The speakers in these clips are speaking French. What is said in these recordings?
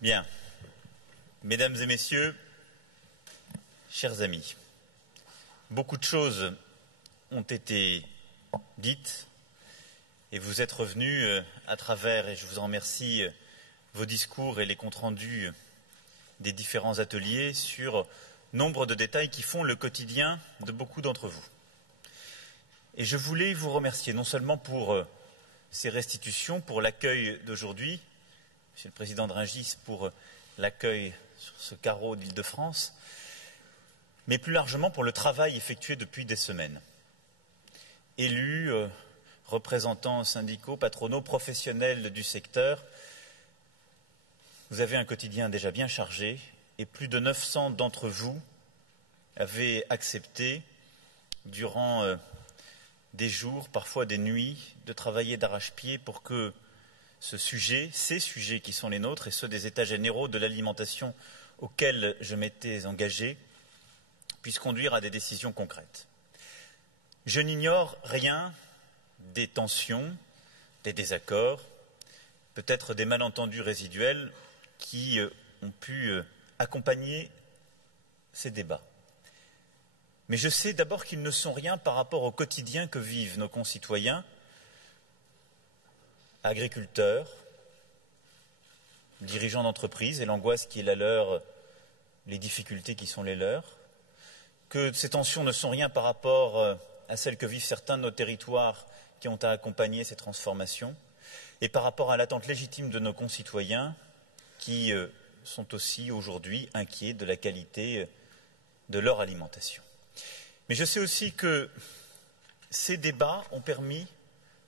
Bien. Mesdames et messieurs, chers amis, beaucoup de choses ont été dites et vous êtes revenus à travers, et je vous en remercie, vos discours et les comptes rendus des différents ateliers sur nombre de détails qui font le quotidien de beaucoup d'entre vous. Et je voulais vous remercier non seulement pour ces restitutions, pour l'accueil d'aujourd'hui, Monsieur le Président de Rungis, pour l'accueil sur ce carreau d'Île-de-France, mais plus largement pour le travail effectué depuis des semaines. Élus, représentants syndicaux, patronaux, professionnels du secteur, vous avez un quotidien déjà bien chargé et plus de 900 d'entre vous avez accepté, durant des jours, parfois des nuits, de travailler d'arrache-pied pour que ces sujets qui sont les nôtres et ceux des États généraux de l'alimentation auxquels je m'étais engagé, puissent conduire à des décisions concrètes. Je n'ignore rien des tensions, des désaccords, peut-être des malentendus résiduels qui ont pu accompagner ces débats. Mais je sais d'abord qu'ils ne sont rien par rapport au quotidien que vivent nos concitoyens, agriculteurs, dirigeants d'entreprise et l'angoisse qui est la leur, les difficultés qui sont les leurs, que ces tensions ne sont rien par rapport à celles que vivent certains de nos territoires qui ont à accompagner ces transformations, et par rapport à l'attente légitime de nos concitoyens qui sont aussi aujourd'hui inquiets de la qualité de leur alimentation. Mais je sais aussi que ces débats ont permis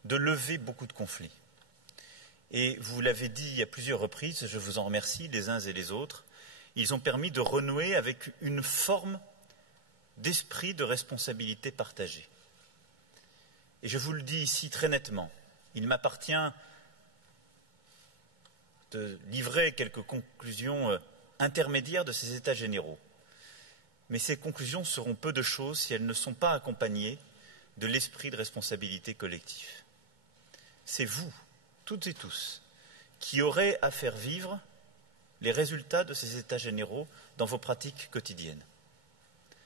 de lever beaucoup de conflits. Et vous l'avez dit à plusieurs reprises, je vous en remercie les uns et les autres, ils ont permis de renouer avec une forme d'esprit de responsabilité partagée. Et je vous le dis ici très nettement, il m'appartient de livrer quelques conclusions intermédiaires de ces États généraux. Mais ces conclusions seront peu de choses si elles ne sont pas accompagnées de l'esprit de responsabilité collective. C'est vous, toutes et tous, qui aurez à faire vivre les résultats de ces États généraux dans vos pratiques quotidiennes.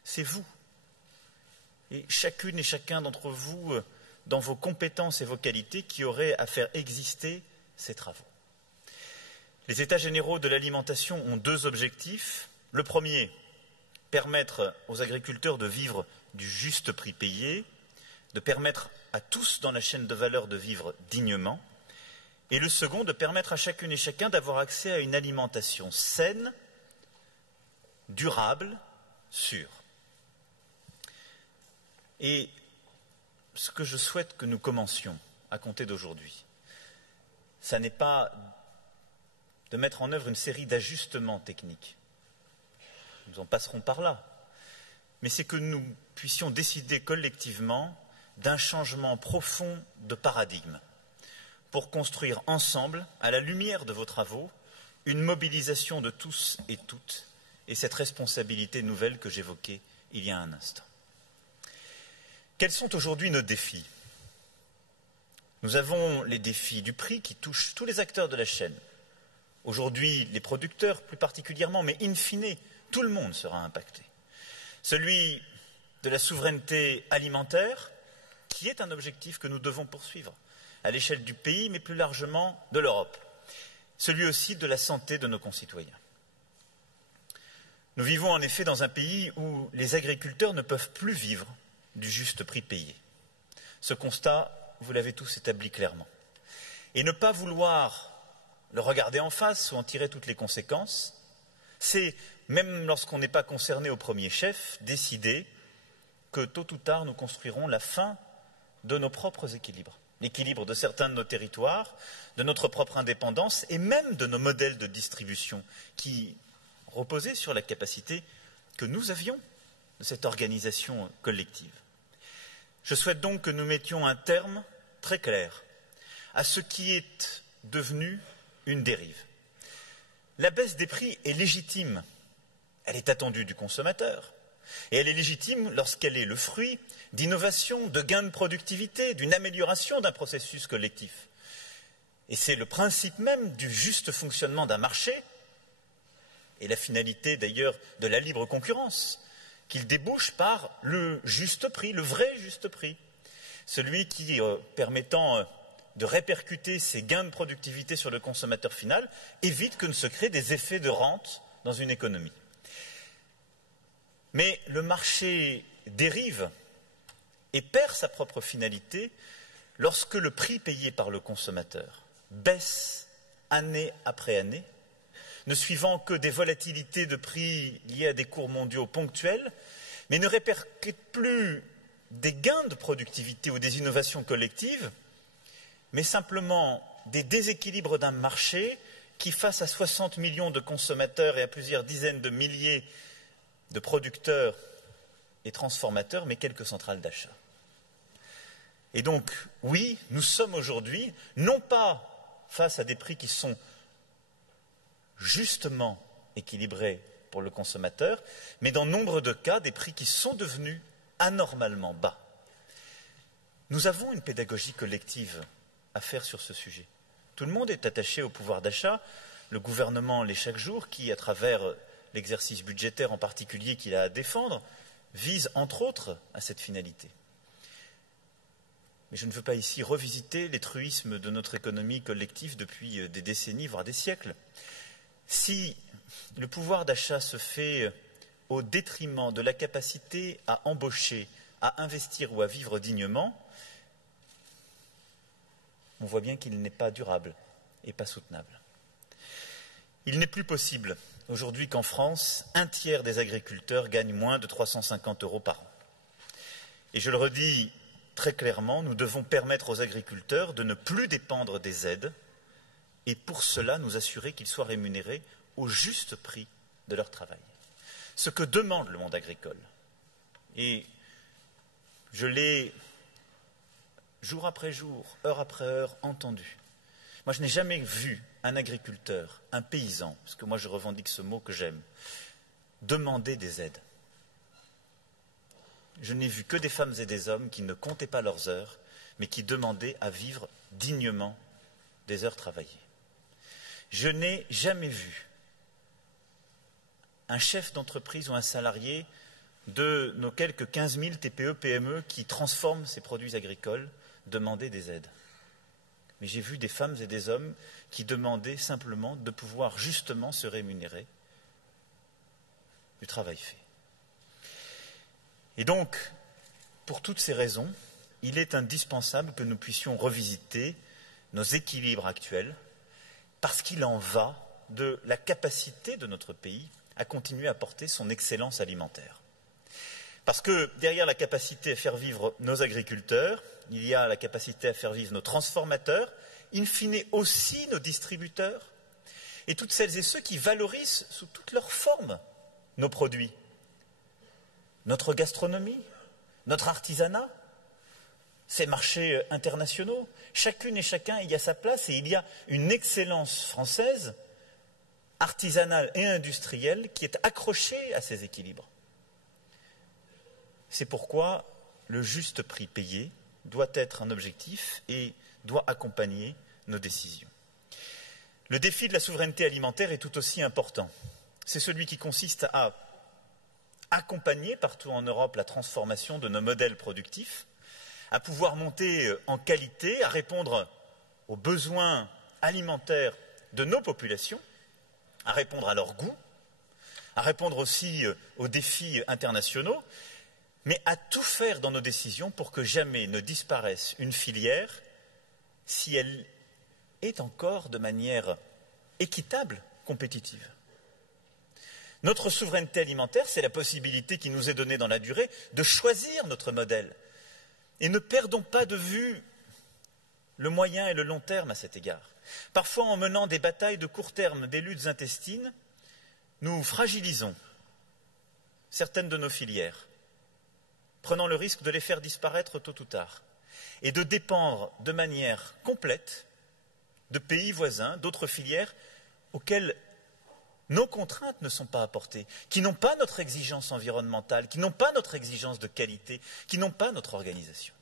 C'est vous. Et chacune et chacun d'entre vous, dans vos compétences et vos qualités, qui aurez à faire exister ces travaux. Les États généraux de l'alimentation ont deux objectifs. Le premier, permettre aux agriculteurs de vivre du juste prix payé, de permettre à tous dans la chaîne de valeur de vivre dignement, et le second, de permettre à chacune et chacun d'avoir accès à une alimentation saine, durable, sûre. Et ce que je souhaite que nous commencions à compter d'aujourd'hui, ça n'est pas de mettre en œuvre une série d'ajustements techniques. Nous en passerons par là. Mais c'est que nous puissions décider collectivement d'un changement profond de paradigme pour construire ensemble, à la lumière de vos travaux, une mobilisation de tous et toutes et cette responsabilité nouvelle que j'évoquais il y a un instant. Quels sont aujourd'hui nos défis ? Nous avons les défis du prix qui touchent tous les acteurs de la chaîne. Aujourd'hui, les producteurs plus particulièrement, mais in fine, tout le monde sera impacté. Celui de la souveraineté alimentaire, qui est un objectif que nous devons poursuivre à l'échelle du pays, mais plus largement de l'Europe. Celui aussi de la santé de nos concitoyens. Nous vivons en effet dans un pays où les agriculteurs ne peuvent plus vivre du juste prix payé. Ce constat, vous l'avez tous établi clairement. Et ne pas vouloir le regarder en face ou en tirer toutes les conséquences, c'est, même lorsqu'on n'est pas concerné au premier chef, décider que tôt ou tard nous construirons la fin de nos propres équilibres. L'équilibre de certains de nos territoires, de notre propre indépendance et même de nos modèles de distribution qui reposaient sur la capacité que nous avions de cette organisation collective. Je souhaite donc que nous mettions un terme très clair à ce qui est devenu une dérive. La baisse des prix est légitime, elle est attendue du consommateur, et elle est légitime lorsqu'elle est le fruit d'innovations, de gains de productivité, d'une amélioration d'un processus collectif. Et c'est le principe même du juste fonctionnement d'un marché et la finalité d'ailleurs de la libre concurrence, qu'il débouche par le juste prix, le vrai juste prix, celui qui, permettant de répercuter ces gains de productivité sur le consommateur final, évite que ne se créent des effets de rente dans une économie. Mais le marché dérive et perd sa propre finalité lorsque le prix payé par le consommateur baisse année après année, ne suivant que des volatilités de prix liées à des cours mondiaux ponctuels, mais ne répercute plus des gains de productivité ou des innovations collectives, mais simplement des déséquilibres d'un marché qui, face à 60 millions de consommateurs et à plusieurs dizaines de milliers de producteurs et transformateurs, mais quelques centrales d'achat. Et donc, oui, nous sommes aujourd'hui, non pas face à des prix qui sont justement équilibrés pour le consommateur, mais dans nombre de cas, des prix qui sont devenus anormalement bas. Nous avons une pédagogie collective à faire sur ce sujet. Tout le monde est attaché au pouvoir d'achat, le gouvernement l'est chaque jour, qui, à travers l'exercice budgétaire en particulier qu'il a à défendre, vise entre autres à cette finalité. Mais je ne veux pas ici revisiter les truismes de notre économie collective depuis des décennies, voire des siècles. Si le pouvoir d'achat se fait au détriment de la capacité à embaucher, à investir ou à vivre dignement, on voit bien qu'il n'est pas durable et pas soutenable. Il n'est plus possible aujourd'hui qu'en France, un tiers des agriculteurs gagnent moins de 350 € par an. Et je le redis très clairement, nous devons permettre aux agriculteurs de ne plus dépendre des aides et pour cela nous assurer qu'ils soient rémunérés au juste prix de leur travail. Ce que demande le monde agricole, et je l'ai jour après jour, heure après heure entendu. Moi, je n'ai jamais vu un agriculteur, un paysan, parce que moi je revendique ce mot que j'aime, demander des aides. Je n'ai vu que des femmes et des hommes qui ne comptaient pas leurs heures, mais qui demandaient à vivre dignement des heures travaillées. Je n'ai jamais vu un chef d'entreprise ou un salarié de nos quelques 15 000 TPE-PME qui transforment ces produits agricoles demander des aides. Mais j'ai vu des femmes et des hommes qui demandaient simplement de pouvoir justement se rémunérer du travail fait. Et donc, pour toutes ces raisons, il est indispensable que nous puissions revisiter nos équilibres actuels, parce qu'il en va de la capacité de notre pays à continuer à porter son excellence alimentaire. Parce que derrière la capacité à faire vivre nos agriculteurs, il y a la capacité à faire vivre nos transformateurs, in fine aussi nos distributeurs, et toutes celles et ceux qui valorisent sous toutes leurs formes nos produits. Notre gastronomie, notre artisanat, ces marchés internationaux, chacune et chacun y a sa place et il y a une excellence française, artisanale et industrielle, qui est accrochée à ces équilibres. C'est pourquoi le juste prix payé doit être un objectif et doit accompagner nos décisions. Le défi de la souveraineté alimentaire est tout aussi important. C'est celui qui consiste à accompagner partout en Europe la transformation de nos modèles productifs, à pouvoir monter en qualité, à répondre aux besoins alimentaires de nos populations, à répondre à leurs goûts, à répondre aussi aux défis internationaux, mais à tout faire dans nos décisions pour que jamais ne disparaisse une filière si elle est encore de manière équitable, compétitive. Notre souveraineté alimentaire, c'est la possibilité qui nous est donnée dans la durée de choisir notre modèle. Et ne perdons pas de vue le moyen et le long terme à cet égard. Parfois, en menant des batailles de court terme, des luttes intestines, nous fragilisons certaines de nos filières, prenant le risque de les faire disparaître tôt ou tard, et de dépendre de manière complète de pays voisins, d'autres filières auxquelles nos contraintes ne sont pas apportées, qui n'ont pas notre exigence environnementale, qui n'ont pas notre exigence de qualité, qui n'ont pas notre organisation.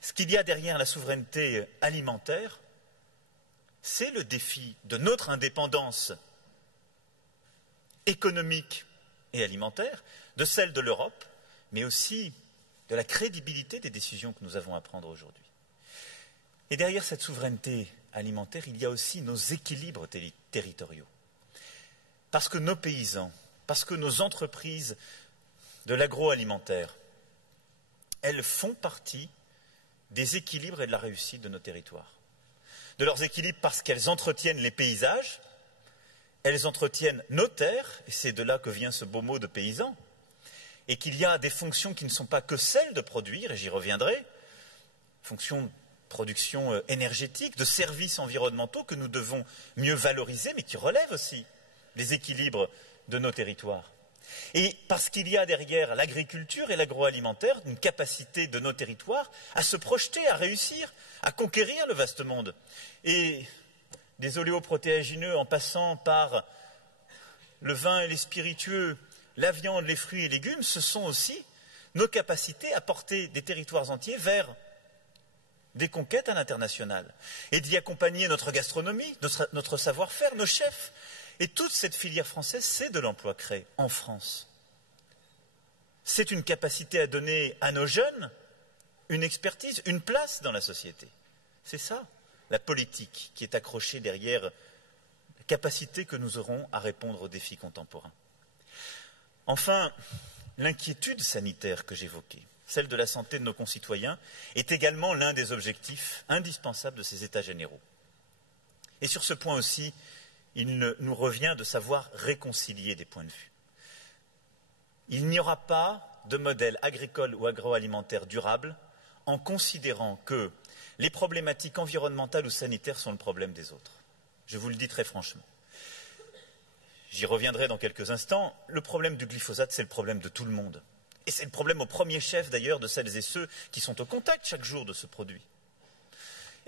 Ce qu'il y a derrière la souveraineté alimentaire, c'est le défi de notre indépendance économique et alimentaire, de celle de l'Europe, mais aussi de la crédibilité des décisions que nous avons à prendre aujourd'hui. Et derrière cette souveraineté alimentaire, il y a aussi nos équilibres territoriaux. Parce que nos paysans, parce que nos entreprises de l'agroalimentaire, elles font partie des équilibres et de la réussite de nos territoires. De leurs équilibres parce qu'elles entretiennent les paysages, elles entretiennent nos terres, et c'est de là que vient ce beau mot de paysan, et qu'il y a des fonctions qui ne sont pas que celles de produire, et j'y reviendrai, fonctions de production énergétique, de services environnementaux que nous devons mieux valoriser, mais qui relèvent aussi les équilibres de nos territoires. Et parce qu'il y a derrière l'agriculture et l'agroalimentaire une capacité de nos territoires à se projeter, à réussir, à conquérir le vaste monde. Et des oléoprotéagineux en passant par le vin et les spiritueux, la viande, les fruits et légumes, ce sont aussi nos capacités à porter des territoires entiers vers des conquêtes à l'international et d'y accompagner notre gastronomie, notre savoir-faire, nos chefs. Et toute cette filière française, c'est de l'emploi créé en France. C'est une capacité à donner à nos jeunes une expertise, une place dans la société. C'est ça, la politique qui est accrochée derrière la capacité que nous aurons à répondre aux défis contemporains. Enfin, l'inquiétude sanitaire que j'évoquais, celle de la santé de nos concitoyens, est également l'un des objectifs indispensables de ces États généraux. Et sur ce point aussi, il nous revient de savoir réconcilier des points de vue. Il n'y aura pas de modèle agricole ou agroalimentaire durable en considérant que les problématiques environnementales ou sanitaires sont le problème des autres. Je vous le dis très franchement. J'y reviendrai dans quelques instants. Le problème du glyphosate, c'est le problème de tout le monde. Et c'est le problème au premier chef, d'ailleurs, de celles et ceux qui sont au contact chaque jour de ce produit.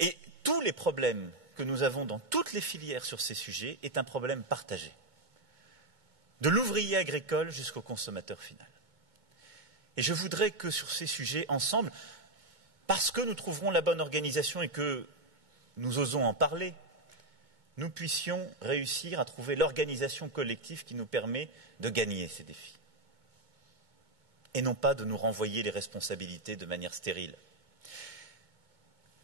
Et tous les problèmes que nous avons dans toutes les filières sur ces sujets est un problème partagé. De l'ouvrier agricole jusqu'au consommateur final. Et je voudrais que sur ces sujets, ensemble, parce que nous trouverons la bonne organisation et que nous osons en parler, nous puissions réussir à trouver l'organisation collective qui nous permet de gagner ces défis. Et non pas de nous renvoyer les responsabilités de manière stérile.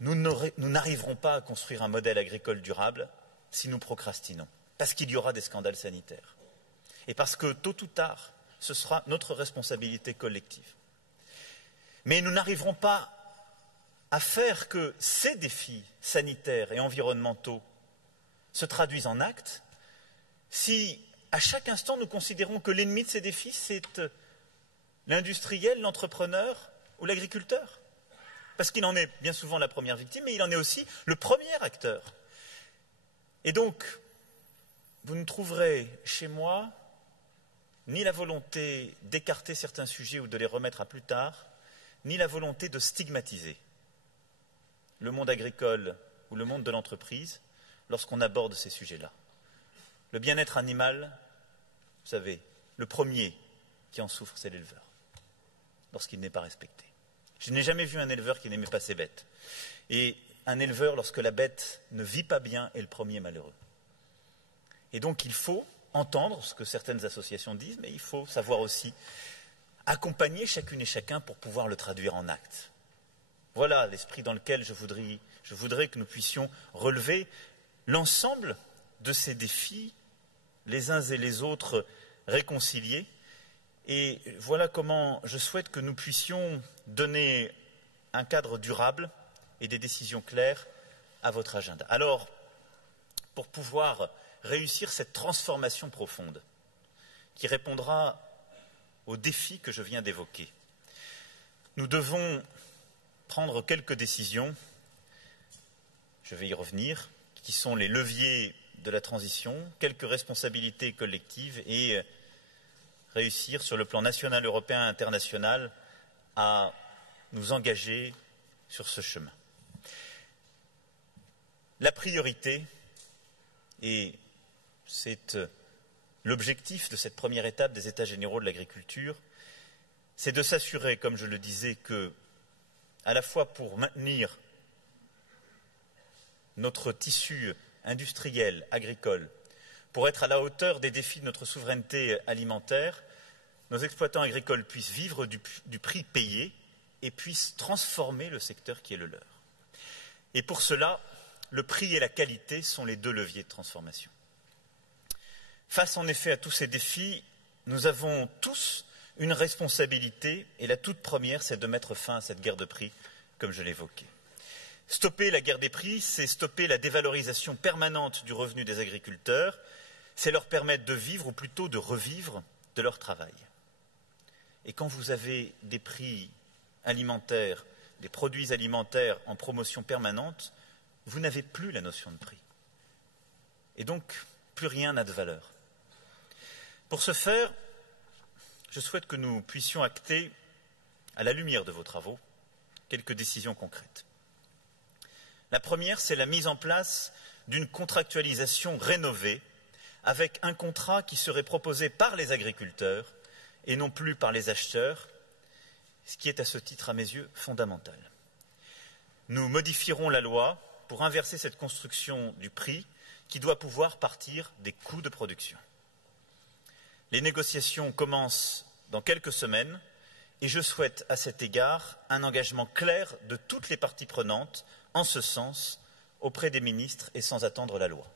Nous n'arriverons pas à construire un modèle agricole durable si nous procrastinons, parce qu'il y aura des scandales sanitaires. Et parce que, tôt ou tard, ce sera notre responsabilité collective. Mais nous n'arriverons pas à faire que ces défis sanitaires et environnementaux se traduisent en actes si, à chaque instant, nous considérons que l'ennemi de ces défis, c'est l'industriel, l'entrepreneur ou l'agriculteur. Parce qu'il en est bien souvent la première victime, mais il en est aussi le premier acteur. Et donc, vous ne trouverez chez moi ni la volonté d'écarter certains sujets ou de les remettre à plus tard, ni la volonté de stigmatiser le monde agricole ou le monde de l'entreprise lorsqu'on aborde ces sujets-là. Le bien-être animal, vous savez, le premier qui en souffre, c'est l'éleveur, lorsqu'il n'est pas respecté. Je n'ai jamais vu un éleveur qui n'aimait pas ses bêtes. Et un éleveur, lorsque la bête ne vit pas bien, est le premier malheureux. Et donc il faut entendre ce que certaines associations disent, mais il faut savoir aussi accompagner chacune et chacun pour pouvoir le traduire en actes. Voilà l'esprit dans lequel je voudrais que nous puissions relever l'ensemble de ces défis, les uns et les autres réconciliés. Et voilà comment je souhaite que nous puissions donner un cadre durable et des décisions claires à votre agenda. Alors, pour pouvoir réussir cette transformation profonde qui répondra aux défis que je viens d'évoquer, nous devons prendre quelques décisions, je vais y revenir, qui sont les leviers de la transition, quelques responsabilités collectives et réussir sur le plan national, européen et international à nous engager sur ce chemin. La priorité, et c'est l'objectif de cette première étape des États généraux de l'agriculture, c'est de s'assurer, comme je le disais, que, à la fois pour maintenir notre tissu industriel, agricole, pour être à la hauteur des défis de notre souveraineté alimentaire, nos exploitants agricoles puissent vivre du prix payé et puissent transformer le secteur qui est le leur. Et pour cela, le prix et la qualité sont les deux leviers de transformation. Face en effet à tous ces défis, nous avons tous une responsabilité, et la toute première, c'est de mettre fin à cette guerre de prix, comme je l'évoquais. Stopper la guerre des prix, c'est stopper la dévalorisation permanente du revenu des agriculteurs, c'est leur permettre de vivre, ou plutôt de revivre, de leur travail. Et quand vous avez des prix alimentaires, des produits alimentaires en promotion permanente, vous n'avez plus la notion de prix. Et donc, plus rien n'a de valeur. Pour ce faire, je souhaite que nous puissions acter, à la lumière de vos travaux, quelques décisions concrètes. La première, c'est la mise en place d'une contractualisation rénovée avec un contrat qui serait proposé par les agriculteurs et non plus par les acheteurs, ce qui est à ce titre, à mes yeux, fondamental. Nous modifierons la loi pour inverser cette construction du prix qui doit pouvoir partir des coûts de production. Les négociations commencent dans quelques semaines et je souhaite à cet égard un engagement clair de toutes les parties prenantes en ce sens auprès des ministres et sans attendre la loi.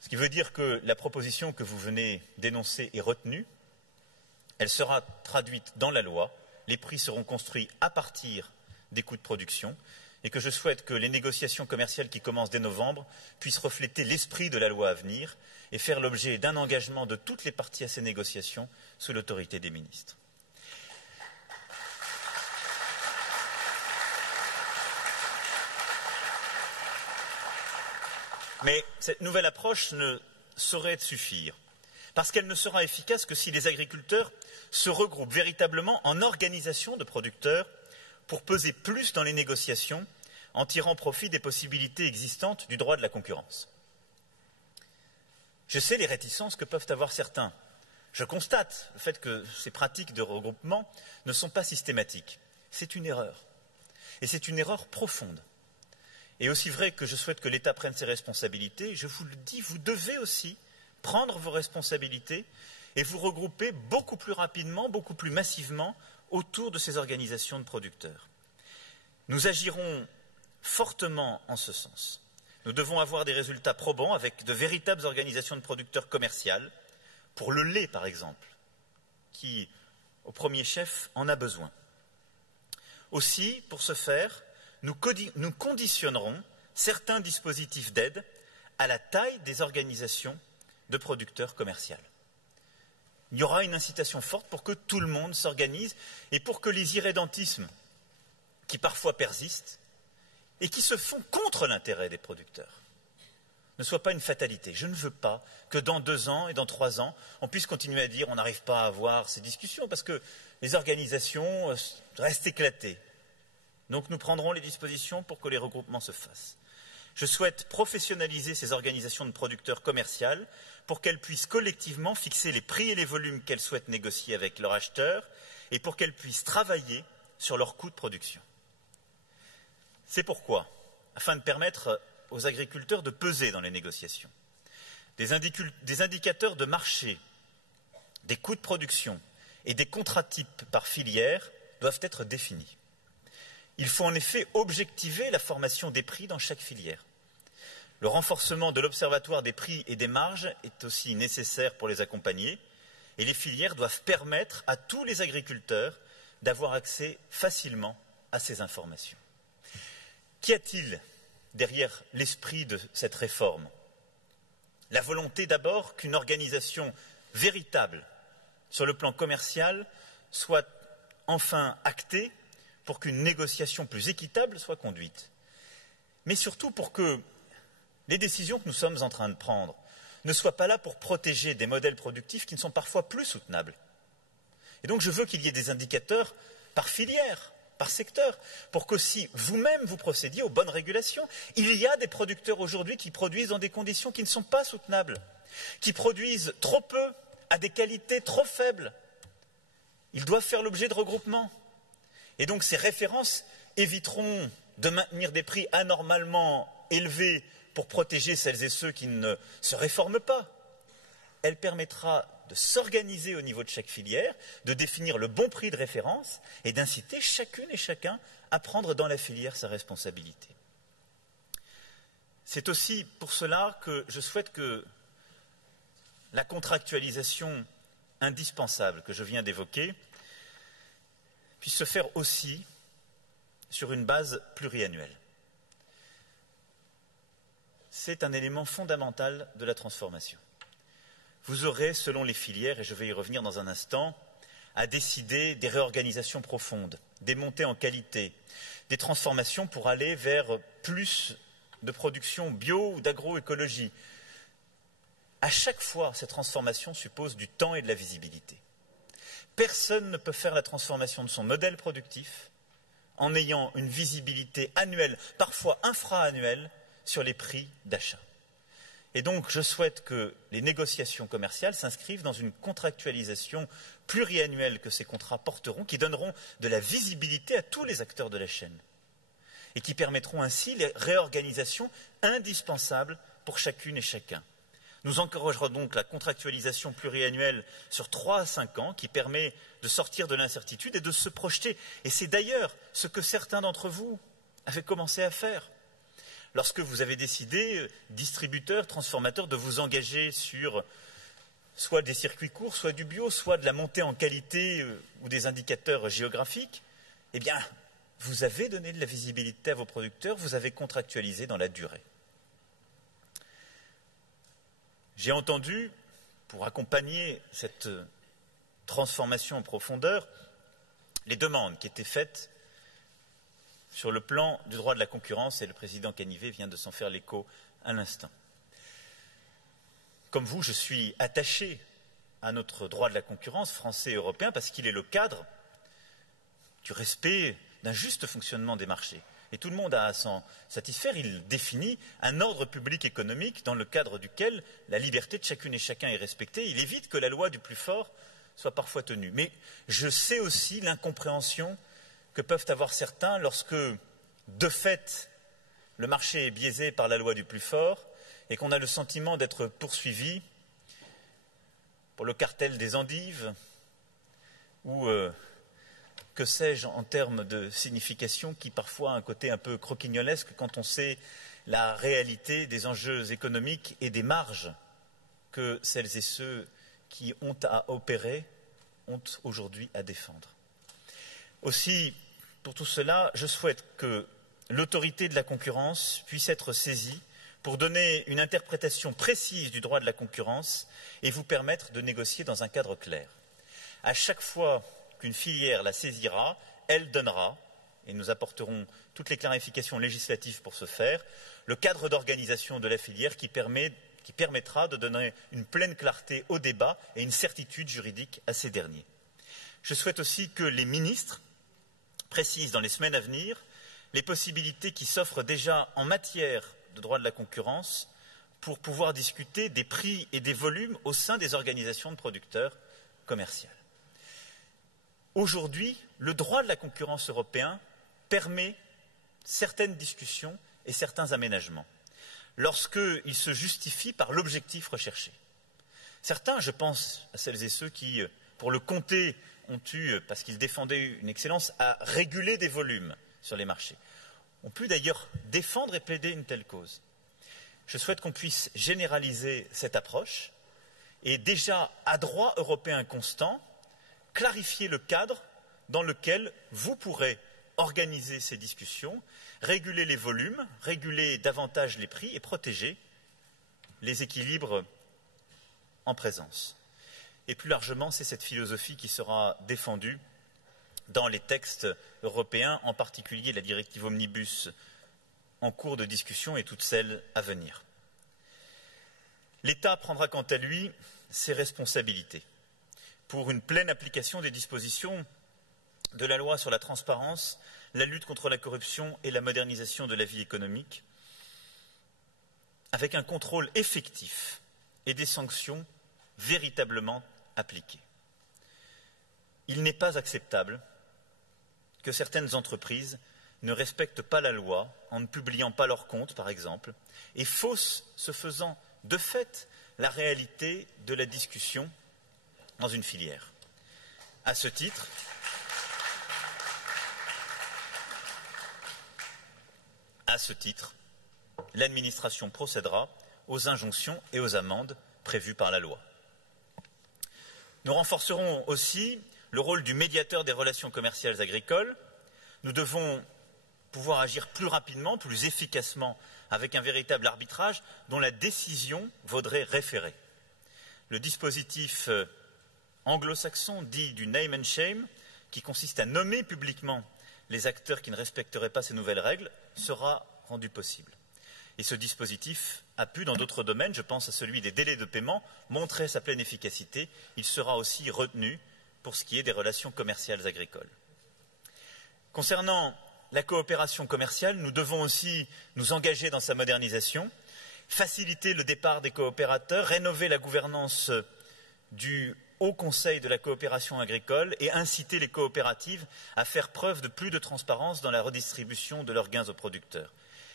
Ce qui veut dire que la proposition que vous venez d'énoncer est retenue, elle sera traduite dans la loi, les prix seront construits à partir des coûts de production et que je souhaite que les négociations commerciales qui commencent dès novembre puissent refléter l'esprit de la loi à venir et faire l'objet d'un engagement de toutes les parties à ces négociations sous l'autorité des ministres. Mais cette nouvelle approche ne saurait suffire, parce qu'elle ne sera efficace que si les agriculteurs se regroupent véritablement en organisations de producteurs pour peser plus dans les négociations en tirant profit des possibilités existantes du droit de la concurrence. Je sais les réticences que peuvent avoir certains. Je constate le fait que ces pratiques de regroupement ne sont pas systématiques. C'est une erreur. Et c'est une erreur profonde. Et aussi vrai que je souhaite que l'État prenne ses responsabilités, je vous le dis, vous devez aussi prendre vos responsabilités et vous regrouper beaucoup plus rapidement, beaucoup plus massivement autour de ces organisations de producteurs. Nous agirons fortement en ce sens. Nous devons avoir des résultats probants avec de véritables organisations de producteurs commerciales, pour le lait par exemple, qui, au premier chef, en a besoin. Aussi, pour ce faire, nous conditionnerons certains dispositifs d'aide à la taille des organisations de producteurs commerciales. Il y aura une incitation forte pour que tout le monde s'organise et pour que les irrédentismes qui parfois persistent et qui se font contre l'intérêt des producteurs ne soient pas une fatalité. Je ne veux pas que dans 2 ans et dans 3 ans, on puisse continuer à dire on n'arrive pas à avoir ces discussions parce que les organisations restent éclatées. Donc nous prendrons les dispositions pour que les regroupements se fassent. Je souhaite professionnaliser ces organisations de producteurs commerciales pour qu'elles puissent collectivement fixer les prix et les volumes qu'elles souhaitent négocier avec leurs acheteurs et pour qu'elles puissent travailler sur leurs coûts de production. C'est pourquoi, afin de permettre aux agriculteurs de peser dans les négociations, des indicateurs de marché, des coûts de production et des contrats types par filière doivent être définis. Il faut en effet objectiver la formation des prix dans chaque filière. Le renforcement de l'observatoire des prix et des marges est aussi nécessaire pour les accompagner et les filières doivent permettre à tous les agriculteurs d'avoir accès facilement à ces informations. Qu'y a-t-il derrière l'esprit de cette réforme? La volonté d'abord qu'une organisation véritable sur le plan commercial soit enfin actée pour qu'une négociation plus équitable soit conduite, mais surtout pour que les décisions que nous sommes en train de prendre ne soient pas là pour protéger des modèles productifs qui ne sont parfois plus soutenables. Et donc je veux qu'il y ait des indicateurs par filière, par secteur, pour qu'aussi vous-même vous procédiez aux bonnes régulations. Il y a des producteurs aujourd'hui qui produisent dans des conditions qui ne sont pas soutenables, qui produisent trop peu, à des qualités trop faibles. Ils doivent faire l'objet de regroupements. Et donc ces références éviteront de maintenir des prix anormalement élevés pour protéger celles et ceux qui ne se réforment pas. Elle permettra de s'organiser au niveau de chaque filière, de définir le bon prix de référence et d'inciter chacune et chacun à prendre dans la filière sa responsabilité. C'est aussi pour cela que je souhaite que la contractualisation indispensable que je viens d'évoquer puisse se faire aussi sur une base pluriannuelle. C'est un élément fondamental de la transformation. Vous aurez, selon les filières, et je vais y revenir dans un instant, à décider des réorganisations profondes, des montées en qualité, des transformations pour aller vers plus de production bio ou d'agroécologie. À chaque fois, cette transformation suppose du temps et de la visibilité. Personne ne peut faire la transformation de son modèle productif en ayant une visibilité annuelle, parfois infra-annuelle, sur les prix d'achat. Et donc, je souhaite que les négociations commerciales s'inscrivent dans une contractualisation pluriannuelle que ces contrats porteront, qui donneront de la visibilité à tous les acteurs de la chaîne et qui permettront ainsi les réorganisations indispensables pour chacune et chacun. Nous encouragerons donc la contractualisation pluriannuelle sur 3 à 5 ans qui permet de sortir de l'incertitude et de se projeter. Et c'est d'ailleurs ce que certains d'entre vous avaient commencé à faire. Lorsque vous avez décidé, distributeurs, transformateurs, de vous engager sur soit des circuits courts, soit du bio, soit de la montée en qualité ou des indicateurs géographiques, eh bien, vous avez donné de la visibilité à vos producteurs, vous avez contractualisé dans la durée. J'ai entendu, pour accompagner cette transformation en profondeur, les demandes qui étaient faites sur le plan du droit de la concurrence, et le président Canivet vient de s'en faire l'écho à l'instant. Comme vous, je suis attaché à notre droit de la concurrence français et européen parce qu'il est le cadre du respect d'un juste fonctionnement des marchés. Et tout le monde a à s'en satisfaire. Il définit un ordre public économique dans le cadre duquel la liberté de chacune et chacun est respectée. Il évite que la loi du plus fort soit parfois tenue. Mais je sais aussi l'incompréhension que peuvent avoir certains lorsque, de fait, le marché est biaisé par la loi du plus fort et qu'on a le sentiment d'être poursuivi pour le cartel des endives ou que sais-je en termes de signification qui parfois a un côté un peu croquignolesque quand on sait la réalité des enjeux économiques et des marges que celles et ceux qui ont à opérer ont aujourd'hui à défendre. Aussi, pour tout cela, je souhaite que l'autorité de la concurrence puisse être saisie pour donner une interprétation précise du droit de la concurrence et vous permettre de négocier dans un cadre clair. À chaque fois qu'une filière la saisira, elle donnera, et nous apporterons toutes les clarifications législatives pour ce faire, le cadre d'organisation de la filière qui permettra de donner une pleine clarté au débat et une certitude juridique à ces derniers. Je souhaite aussi que les ministres précisent dans les semaines à venir les possibilités qui s'offrent déjà en matière de droit de la concurrence pour pouvoir discuter des prix et des volumes au sein des organisations de producteurs commerciales. Aujourd'hui, le droit de la concurrence européen permet certaines discussions et certains aménagements lorsqu'il se justifie par l'objectif recherché. Certains, je pense à celles et ceux qui, pour le compter, ont eu, parce qu'ils défendaient une excellence, à réguler des volumes sur les marchés, ont pu d'ailleurs défendre et plaider une telle cause. Je souhaite qu'on puisse généraliser cette approche et déjà, à droit européen constant, clarifier le cadre dans lequel vous pourrez organiser ces discussions, réguler les volumes, réguler davantage les prix et protéger les équilibres en présence. Et plus largement, c'est cette philosophie qui sera défendue dans les textes européens, en particulier la directive Omnibus en cours de discussion et toutes celles à venir. L'État prendra quant à lui ses responsabilités pour une pleine application des dispositions de la loi sur la transparence, la lutte contre la corruption et la modernisation de la vie économique, avec un contrôle effectif et des sanctions véritablement appliquées. Il n'est pas acceptable que certaines entreprises ne respectent pas la loi en ne publiant pas leurs comptes, par exemple, et faussent, ce faisant, de fait, la réalité de la discussion dans une filière. À ce titre, l'administration procédera aux injonctions et aux amendes prévues par la loi. Nous renforcerons aussi le rôle du médiateur des relations commerciales agricoles. Nous devons pouvoir agir plus rapidement, plus efficacement, avec un véritable arbitrage dont la décision vaudrait référé. Le dispositif anglo-saxon dit du name and shame, qui consiste à nommer publiquement les acteurs qui ne respecteraient pas ces nouvelles règles, sera rendu possible. Et ce dispositif a pu, dans d'autres domaines, je pense à celui des délais de paiement, montrer sa pleine efficacité. Il sera aussi retenu pour ce qui est des relations commerciales agricoles. Concernant la coopération commerciale, nous devons aussi nous engager dans sa modernisation, faciliter le départ des coopérateurs, rénover la gouvernance du Haut Conseil de la coopération agricole et inciter les coopératives à faire preuve de plus de transparence dans la redistribution de leurs gains aux producteurs.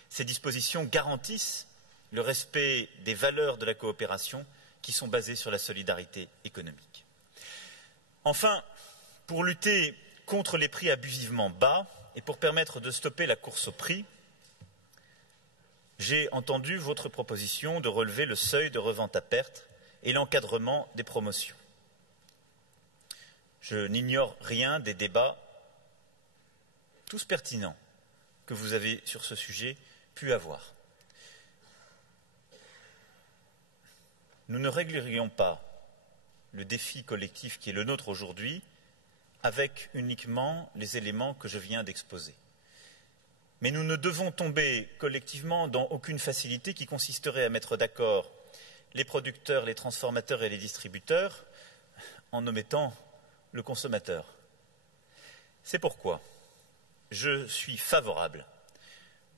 Ces dispositions garantissent le respect des valeurs de la coopération qui sont basées sur la solidarité économique. Enfin, pour lutter contre les prix abusivement bas et pour permettre de stopper la course au prix, j'ai entendu votre proposition de relever le seuil de revente à perte et l'encadrement des promotions. Je n'ignore rien des débats, tous pertinents, que vous avez sur ce sujet pu avoir. Nous ne réglerions pas le défi collectif qui est le nôtre aujourd'hui avec uniquement les éléments que je viens d'exposer. Mais nous ne devons tomber collectivement dans aucune facilité qui consisterait à mettre d'accord les producteurs, les transformateurs et les distributeurs en omettant le consommateur. C'est pourquoi je suis favorable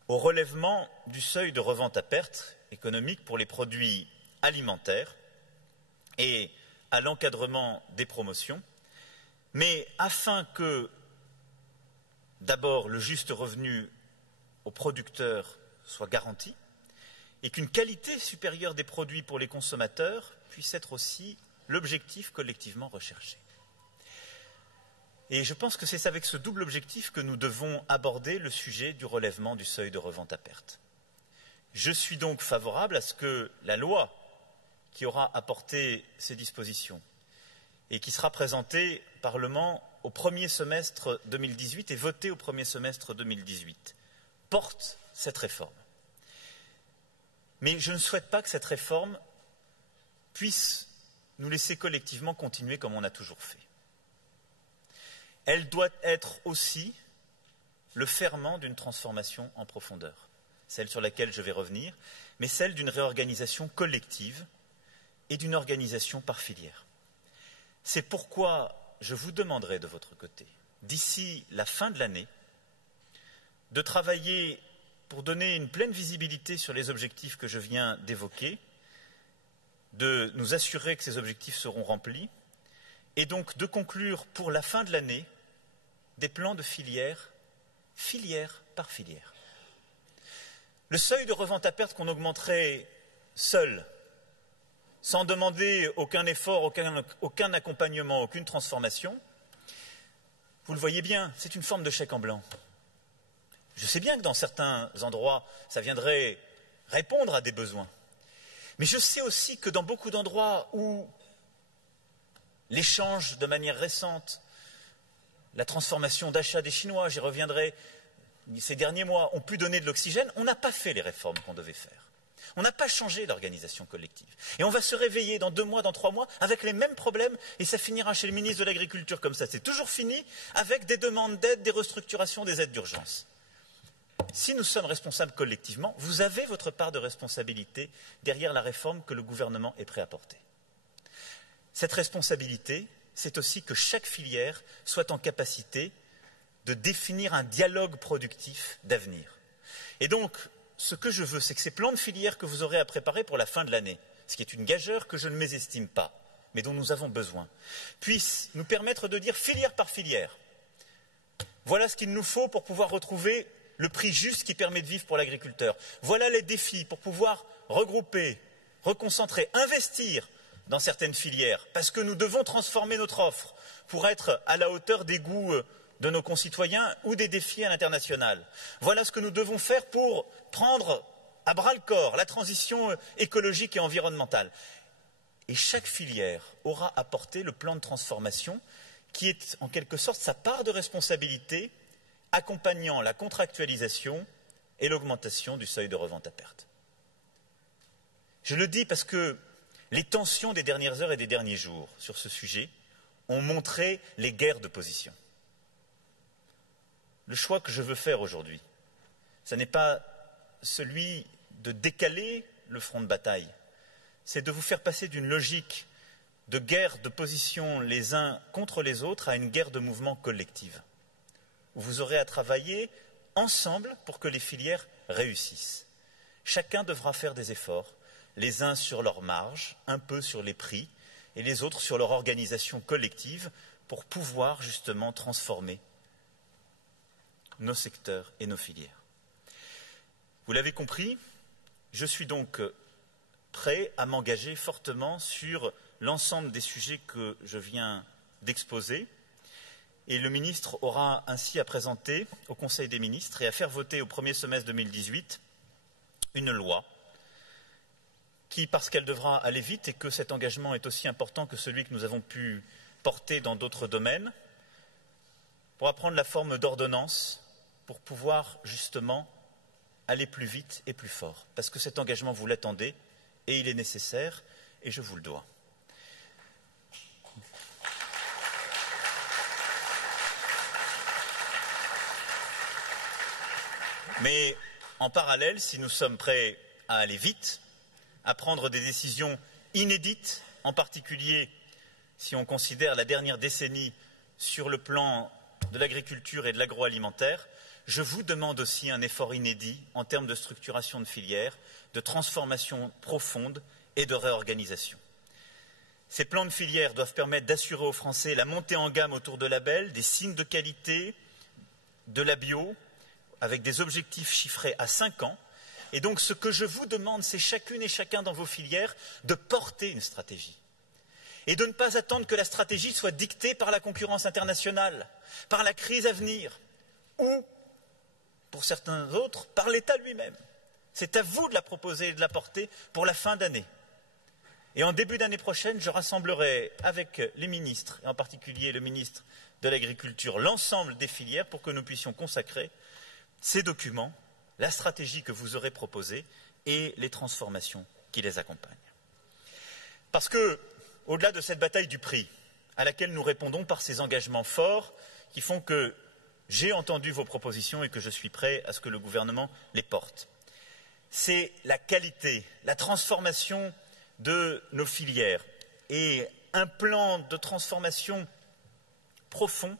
au relèvement du seuil de revente à perte économique pour les produits alimentaires et à l'encadrement des promotions, mais afin que, d'abord, le juste revenu aux producteurs soit garanti et qu'une qualité supérieure des produits pour les consommateurs puisse être aussi l'objectif collectivement recherché. Et je pense que c'est avec ce double objectif que nous devons aborder le sujet du relèvement du seuil de revente à perte. Je suis donc favorable à ce que la loi qui aura apporté ces dispositions et qui sera présentée au Parlement au premier semestre 2018 et votée au premier semestre 2018 porte cette réforme. Mais je ne souhaite pas que cette réforme puisse nous laisser collectivement continuer comme on a toujours fait. Elle doit être aussi le ferment d'une transformation en profondeur, celle sur laquelle je vais revenir, mais celle d'une réorganisation collective et d'une organisation par filière. C'est pourquoi je vous demanderai de votre côté, d'ici la fin de l'année, de travailler pour donner une pleine visibilité sur les objectifs que je viens d'évoquer, de nous assurer que ces objectifs seront remplis, et donc de conclure pour la fin de l'année des plans de filière, filière par filière. Le seuil de revente à perte qu'on augmenterait seul, sans demander aucun effort, aucun accompagnement, aucune transformation, vous le voyez bien, c'est une forme de chèque en blanc. Je sais bien que dans certains endroits, ça viendrait répondre à des besoins. Mais je sais aussi que dans beaucoup d'endroits où l'échange de manière récente, la transformation d'achat des Chinois, j'y reviendrai, ces derniers mois, ont pu donner de l'oxygène, on n'a pas fait les réformes qu'on devait faire. On n'a pas changé l'organisation collective. Et on va se réveiller dans 2 mois, dans 3 mois, avec les mêmes problèmes, et ça finira chez le ministre de l'Agriculture comme ça. C'est toujours fini, avec des demandes d'aide, des restructurations, des aides d'urgence. Si nous sommes responsables collectivement, vous avez votre part de responsabilité derrière la réforme que le gouvernement est prêt à porter. Cette responsabilité, c'est aussi que chaque filière soit en capacité de définir un dialogue productif d'avenir. Et donc, ce que je veux, c'est que ces plans de filière que vous aurez à préparer pour la fin de l'année, ce qui est une gageure que je ne mésestime pas, mais dont nous avons besoin, puissent nous permettre de dire filière par filière, voilà ce qu'il nous faut pour pouvoir retrouver le prix juste qui permet de vivre pour l'agriculteur. Voilà les défis pour pouvoir regrouper, reconcentrer, investir dans certaines filières, parce que nous devons transformer notre offre pour être à la hauteur des goûts de nos concitoyens ou des défis à l'international. Voilà ce que nous devons faire pour prendre à bras-le-corps la transition écologique et environnementale. Et chaque filière aura apporté le plan de transformation qui est en quelque sorte sa part de responsabilité, accompagnant la contractualisation et l'augmentation du seuil de revente à perte. Je le dis parce que les tensions des dernières heures et des derniers jours sur ce sujet ont montré les guerres de position. Le choix que je veux faire aujourd'hui, ce n'est pas celui de décaler le front de bataille, c'est de vous faire passer d'une logique de guerre de position les uns contre les autres à une guerre de mouvement collective, où vous aurez à travailler ensemble pour que les filières réussissent. Chacun devra faire des efforts, les uns sur leur marge, un peu sur les prix, et les autres sur leur organisation collective, pour pouvoir justement transformer nos secteurs et nos filières. Vous l'avez compris, je suis donc prêt à m'engager fortement sur l'ensemble des sujets que je viens d'exposer, et le ministre aura ainsi à présenter au Conseil des ministres et à faire voter au premier semestre 2018 une loi qui, parce qu'elle devra aller vite et que cet engagement est aussi important que celui que nous avons pu porter dans d'autres domaines, pourra prendre la forme d'ordonnance pour pouvoir justement aller plus vite et plus fort, parce que cet engagement vous l'attendez et il est nécessaire et je vous le dois. Mais en parallèle, si nous sommes prêts à aller vite, à prendre des décisions inédites, en particulier si on considère la dernière décennie sur le plan de l'agriculture et de l'agroalimentaire, je vous demande aussi un effort inédit en termes de structuration de filières, de transformation profonde et de réorganisation. Ces plans de filières doivent permettre d'assurer aux Français la montée en gamme autour de labels, des signes de qualité, de la bio, avec des objectifs chiffrés à 5 ans. Et donc ce que je vous demande, c'est chacune et chacun dans vos filières de porter une stratégie. Et de ne pas attendre que la stratégie soit dictée par la concurrence internationale, par la crise à venir, ou, pour certains autres, par l'État lui-même. C'est à vous de la proposer et de la porter pour la fin d'année. Et en début d'année prochaine, je rassemblerai avec les ministres, et en particulier le ministre de l'Agriculture, l'ensemble des filières pour que nous puissions consacrer ces documents, la stratégie que vous aurez proposée et les transformations qui les accompagnent. Parce que, au-delà de cette bataille du prix, à laquelle nous répondons par ces engagements forts qui font que j'ai entendu vos propositions et que je suis prêt à ce que le gouvernement les porte, c'est la qualité, la transformation de nos filières et un plan de transformation profond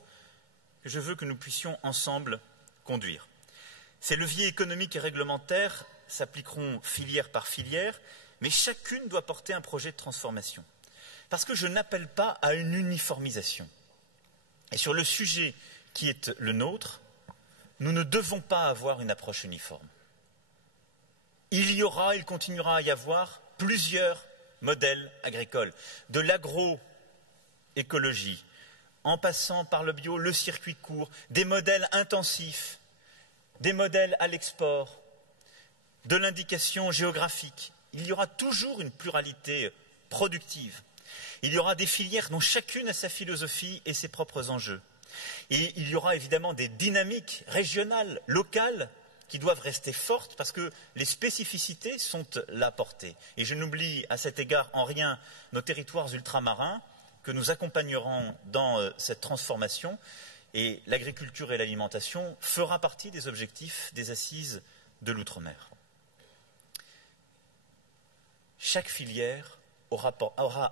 que je veux que nous puissions ensemble conduire. Ces leviers économiques et réglementaires s'appliqueront filière par filière, mais chacune doit porter un projet de transformation. Parce que je n'appelle pas à une uniformisation. Et sur le sujet qui est le nôtre, nous ne devons pas avoir une approche uniforme. Il continuera à y avoir plusieurs modèles agricoles, de l'agroécologie, en passant par le bio, le circuit court, des modèles intensifs, des modèles à l'export, de l'indication géographique. Il y aura toujours une pluralité productive. Il y aura des filières dont chacune a sa philosophie et ses propres enjeux. Et il y aura évidemment des dynamiques régionales, locales, qui doivent rester fortes parce que les spécificités sont là portées. Et je n'oublie à cet égard en rien nos territoires ultramarins que nous accompagnerons dans cette transformation. Et l'agriculture et l'alimentation fera partie des objectifs des assises de l'outre-mer. Chaque filière aura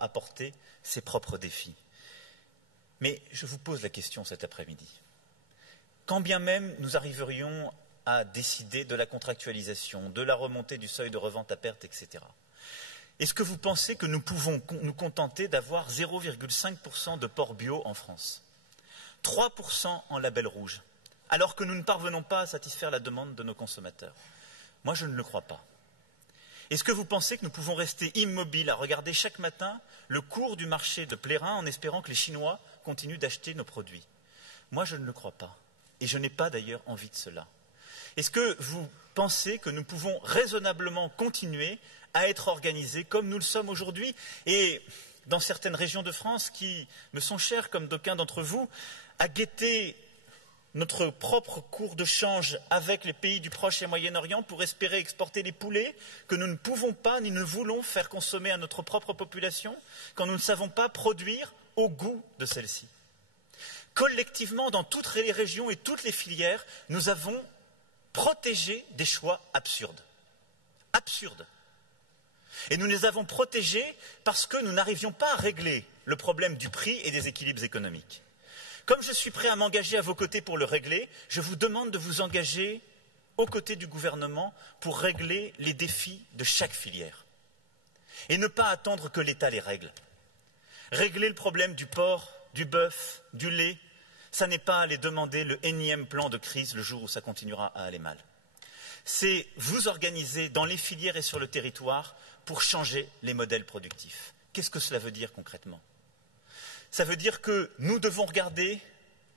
à porter ses propres défis. Mais je vous pose la question cet après-midi. Quand bien même nous arriverions à décider de la contractualisation, de la remontée du seuil de revente à perte, etc., est-ce que vous pensez que nous pouvons nous contenter d'avoir 0,5% de porc bio en France, 3% en label rouge, alors que nous ne parvenons pas à satisfaire la demande de nos consommateurs? Moi, je ne le crois pas. Est-ce que vous pensez que nous pouvons rester immobiles à regarder chaque matin le cours du marché de Plérin en espérant que les Chinois continuent d'acheter nos produits? Moi, je ne le crois pas. Et je n'ai pas d'ailleurs envie de cela. Est-ce que vous pensez que nous pouvons raisonnablement continuer à être organisés comme nous le sommes aujourd'hui et dans certaines régions de France qui me sont chères, comme d'aucuns d'entre vous, à guetter notre propre cours de change avec les pays du Proche et Moyen-Orient pour espérer exporter les poulets que nous ne pouvons pas ni ne voulons faire consommer à notre propre population quand nous ne savons pas produire au goût de celle-ci? Collectivement, dans toutes les régions et toutes les filières, nous avons protégé des choix absurdes. Absurdes. Et nous les avons protégés parce que nous n'arrivions pas à régler le problème du prix et des équilibres économiques. Comme je suis prêt à m'engager à vos côtés pour le régler, je vous demande de vous engager aux côtés du gouvernement pour régler les défis de chaque filière. Et ne pas attendre que l'État les règle. Régler le problème du porc, du bœuf, du lait, ça n'est pas aller demander le énième plan de crise le jour où ça continuera à aller mal. C'est vous organiser dans les filières et sur le territoire pour changer les modèles productifs. Qu'est-ce que cela veut dire concrètement? Ça veut dire que nous devons regarder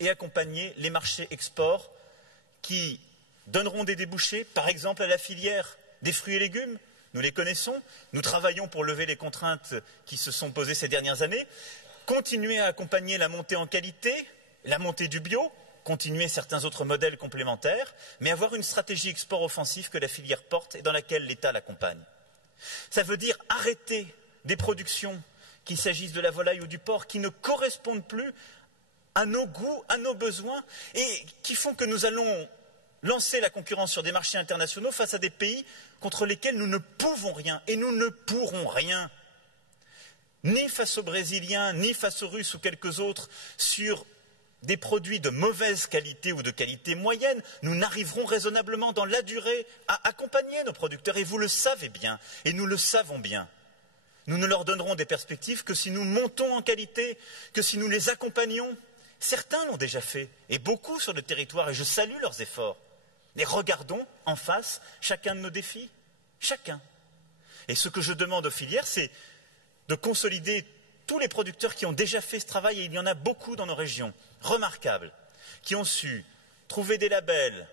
et accompagner les marchés export qui donneront des débouchés, par exemple à la filière des fruits et légumes. Nous les connaissons, nous travaillons pour lever les contraintes qui se sont posées ces dernières années, continuer à accompagner la montée en qualité, la montée du bio, continuer certains autres modèles complémentaires, mais avoir une stratégie export offensive que la filière porte et dans laquelle l'État l'accompagne. Ça veut dire arrêter des productions, qu'il s'agisse de la volaille ou du porc, qui ne correspondent plus à nos goûts, à nos besoins, et qui font que nous allons lancer la concurrence sur des marchés internationaux face à des pays contre lesquels nous ne pouvons rien, et nous ne pourrons rien, ni face aux Brésiliens, ni face aux Russes ou quelques autres, sur des produits de mauvaise qualité ou de qualité moyenne. Nous n'arriverons raisonnablement dans la durée à accompagner nos producteurs, et vous le savez bien, et nous le savons bien. Nous ne leur donnerons des perspectives que si nous montons en qualité, que si nous les accompagnons. Certains l'ont déjà fait, et beaucoup sur le territoire, et je salue leurs efforts. Mais regardons en face chacun de nos défis, chacun. Et ce que je demande aux filières, c'est de consolider tous les producteurs qui ont déjà fait ce travail, et il y en a beaucoup dans nos régions, remarquables, qui ont su trouver des labels,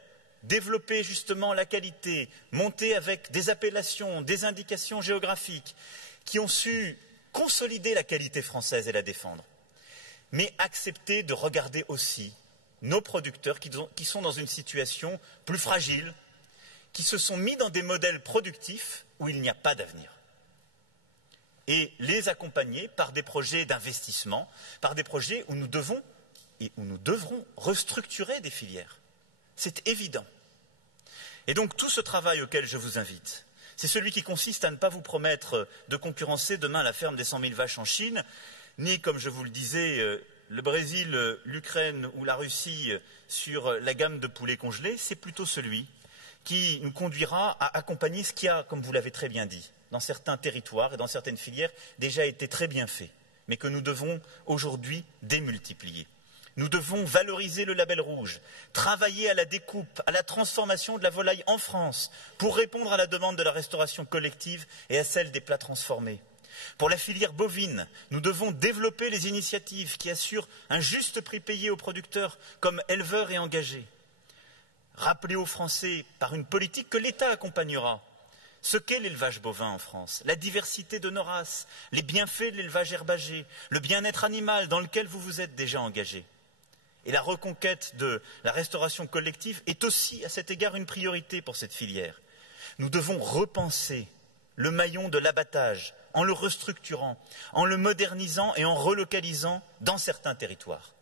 développer justement la qualité, monter avec des appellations, des indications géographiques, qui ont su consolider la qualité française et la défendre, mais accepter de regarder aussi nos producteurs qui sont dans une situation plus fragile, qui se sont mis dans des modèles productifs où il n'y a pas d'avenir, et les accompagner par des projets d'investissement, par des projets où nous devons et où nous devrons restructurer des filières. C'est évident. Et donc tout ce travail auquel je vous invite, c'est celui qui consiste à ne pas vous promettre de concurrencer demain la ferme des 100 000 vaches en Chine, ni, comme je vous le disais, le Brésil, l'Ukraine ou la Russie sur la gamme de poulets congelés. C'est plutôt celui qui nous conduira à accompagner ce qui a, comme vous l'avez très bien dit, dans certains territoires et dans certaines filières, déjà été très bien fait, mais que nous devons aujourd'hui démultiplier. Nous devons valoriser le label rouge, travailler à la découpe, à la transformation de la volaille en France, pour répondre à la demande de la restauration collective et à celle des plats transformés. Pour la filière bovine, nous devons développer les initiatives qui assurent un juste prix payé aux producteurs comme éleveurs et engagés. Rappeler aux Français, par une politique que l'État accompagnera, ce qu'est l'élevage bovin en France, la diversité de nos races, les bienfaits de l'élevage herbagé, le bien-être animal dans lequel vous vous êtes déjà engagés. Et la reconquête de la restauration collective est aussi, à cet égard, une priorité pour cette filière. Nous devons repenser le maillon de l'abattage en le restructurant, en le modernisant et en relocalisant dans certains territoires.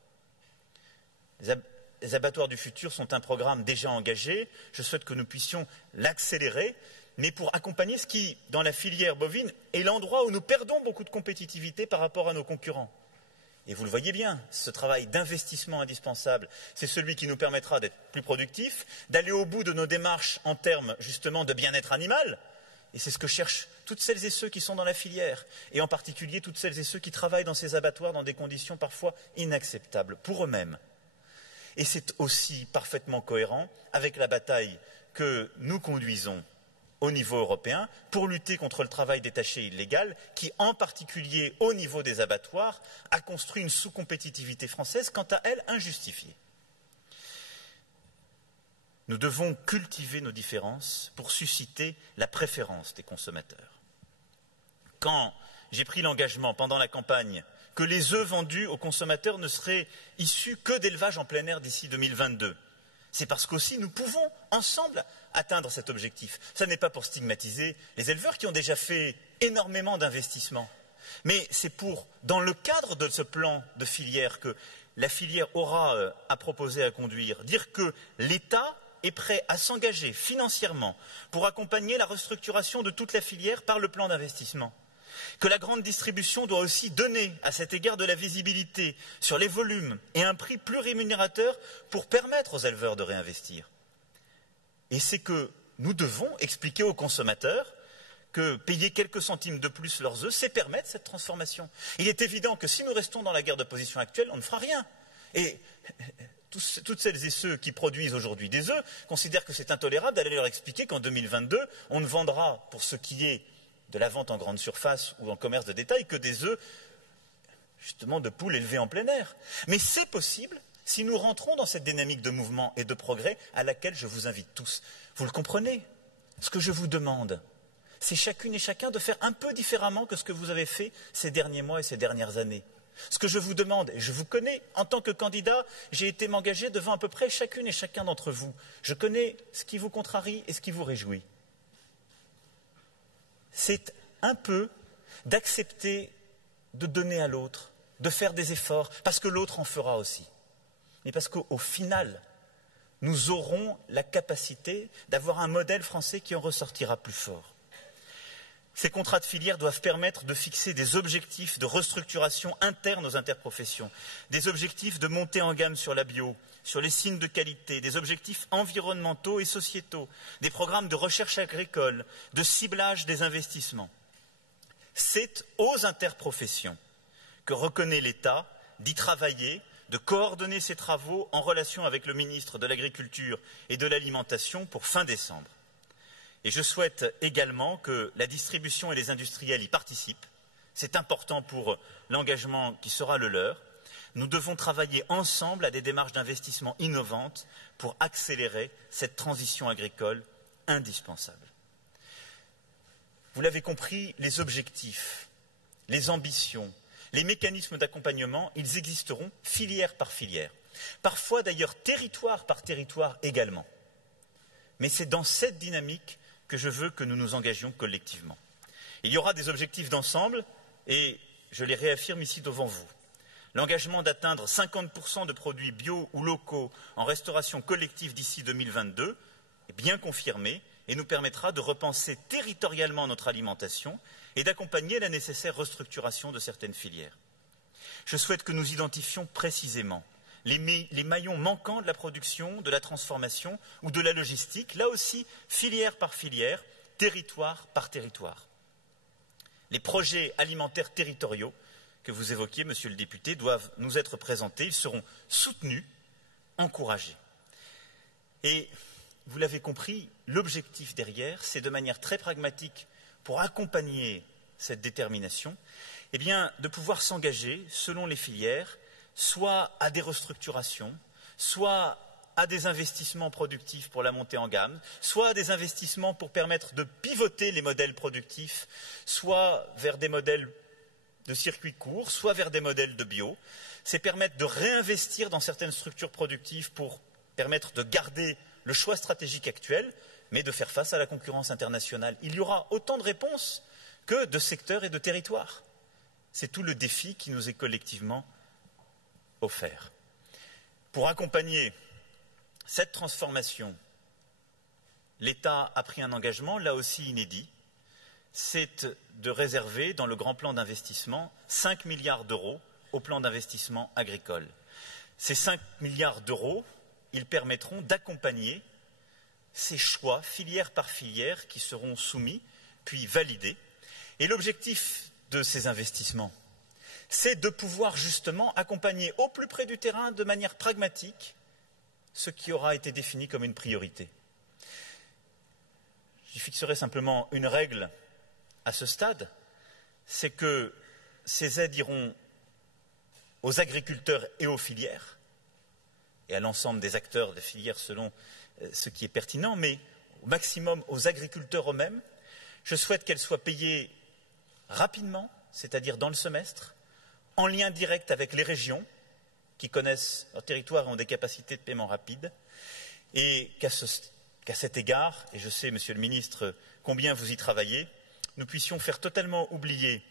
Les abattoirs du futur sont un programme déjà engagé. Je souhaite que nous puissions l'accélérer, mais pour accompagner ce qui, dans la filière bovine, est l'endroit où nous perdons beaucoup de compétitivité par rapport à nos concurrents. Et vous le voyez bien, ce travail d'investissement indispensable, c'est celui qui nous permettra d'être plus productifs, d'aller au bout de nos démarches en termes justement de bien-être animal. Et c'est ce que cherchent toutes celles et ceux qui sont dans la filière, et en particulier toutes celles et ceux qui travaillent dans ces abattoirs dans des conditions parfois inacceptables pour eux-mêmes. Et c'est aussi parfaitement cohérent avec la bataille que nous conduisons au niveau européen pour lutter contre le travail détaché illégal qui, en particulier au niveau des abattoirs, a construit une sous-compétitivité française quant à elle injustifiée. Nous devons cultiver nos différences pour susciter la préférence des consommateurs. Quand j'ai pris l'engagement pendant la campagne que les œufs vendus aux consommateurs ne seraient issus que d'élevage en plein air d'ici 2022, c'est parce qu'aussi nous pouvons ensemble atteindre cet objectif. Ce n'est pas pour stigmatiser les éleveurs qui ont déjà fait énormément d'investissements, mais c'est pour, dans le cadre de ce plan de filière que la filière aura à proposer à conduire, dire que l'État est prêt à s'engager financièrement pour accompagner la restructuration de toute la filière par le plan d'investissement. Que la grande distribution doit aussi donner à cet égard de la visibilité sur les volumes et un prix plus rémunérateur pour permettre aux éleveurs de réinvestir. Et c'est que nous devons expliquer aux consommateurs que payer quelques centimes de plus leurs œufs, c'est permettre cette transformation. Il est évident que si nous restons dans la guerre de position actuelle, on ne fera rien. Et toutes celles et ceux qui produisent aujourd'hui des œufs considèrent que c'est intolérable d'aller leur expliquer qu'en 2022, on ne vendra, pour ce qui est de la vente en grande surface ou en commerce de détail, que des œufs, justement, de poules élevées en plein air. Mais c'est possible si nous rentrons dans cette dynamique de mouvement et de progrès à laquelle je vous invite tous. Vous le comprenez? Ce que je vous demande, c'est chacune et chacun de faire un peu différemment que ce que vous avez fait ces derniers mois et ces dernières années. Ce que je vous demande, et je vous connais, en tant que candidat, j'ai été m'engager devant à peu près chacune et chacun d'entre vous. Je connais ce qui vous contrarie et ce qui vous réjouit. C'est un peu d'accepter de donner à l'autre, de faire des efforts, parce que l'autre en fera aussi. Mais parce qu'au final, nous aurons la capacité d'avoir un modèle français qui en ressortira plus fort. Ces contrats de filière doivent permettre de fixer des objectifs de restructuration interne aux interprofessions, des objectifs de montée en gamme sur la bio, sur les signes de qualité, des objectifs environnementaux et sociétaux, des programmes de recherche agricole, de ciblage des investissements. C'est aux interprofessions que reconnaît l'État d'y travailler, de coordonner ces travaux en relation avec le ministre de l'Agriculture et de l'Alimentation pour fin décembre. Et je souhaite également que la distribution et les industriels y participent. C'est important pour l'engagement qui sera le leur. Nous devons travailler ensemble à des démarches d'investissement innovantes pour accélérer cette transition agricole indispensable. Vous l'avez compris, les objectifs, les ambitions, les mécanismes d'accompagnement, ils existeront filière par filière. Parfois d'ailleurs territoire par territoire également. Mais c'est dans cette dynamique que je veux que nous nous engagions collectivement. Il y aura des objectifs d'ensemble et je les réaffirme ici devant vous. L'engagement d'atteindre 50% de produits bio ou locaux en restauration collective d'ici 2022 est bien confirmé et nous permettra de repenser territorialement notre alimentation et d'accompagner la nécessaire restructuration de certaines filières. Je souhaite que nous identifions précisément les maillons manquants de la production, de la transformation ou de la logistique, là aussi filière par filière, territoire par territoire. Les projets alimentaires territoriaux que vous évoquiez, Monsieur le député, doivent nous être présentés, ils seront soutenus, encouragés. Et vous l'avez compris, l'objectif derrière, c'est de manière très pragmatique, pour accompagner cette détermination, eh bien, de pouvoir s'engager selon les filières, soit à des restructurations, soit à des investissements productifs pour la montée en gamme, soit à des investissements pour permettre de pivoter les modèles productifs, soit vers des modèles de circuits courts, soit vers des modèles de bio. C'est permettre de réinvestir dans certaines structures productives pour permettre de garder le choix stratégique actuel, mais de faire face à la concurrence internationale. Il y aura autant de réponses que de secteurs et de territoires. C'est tout le défi qui nous est collectivement offert. Pour accompagner cette transformation, l'État a pris un engagement, là aussi inédit, c'est de réserver dans le grand plan d'investissement 5 milliards d'euros au plan d'investissement agricole. Ces 5 milliards d'euros, ils permettront d'accompagner ces choix, filière par filière, qui seront soumis, puis validés. Et l'objectif de ces investissements, c'est de pouvoir justement accompagner au plus près du terrain, de manière pragmatique, ce qui aura été défini comme une priorité. J'y fixerai simplement une règle à ce stade, c'est que ces aides iront aux agriculteurs et aux filières, et à l'ensemble des acteurs de filières selon ce qui est pertinent, mais au maximum aux agriculteurs eux-mêmes. Je souhaite qu'elles soient payées rapidement, c'est-à-dire dans le semestre, en lien direct avec les régions qui connaissent leur territoire et ont des capacités de paiement rapides, et qu'à cet égard, et je sais, Monsieur le Ministre, combien vous y travaillez, nous puissions faire totalement oublier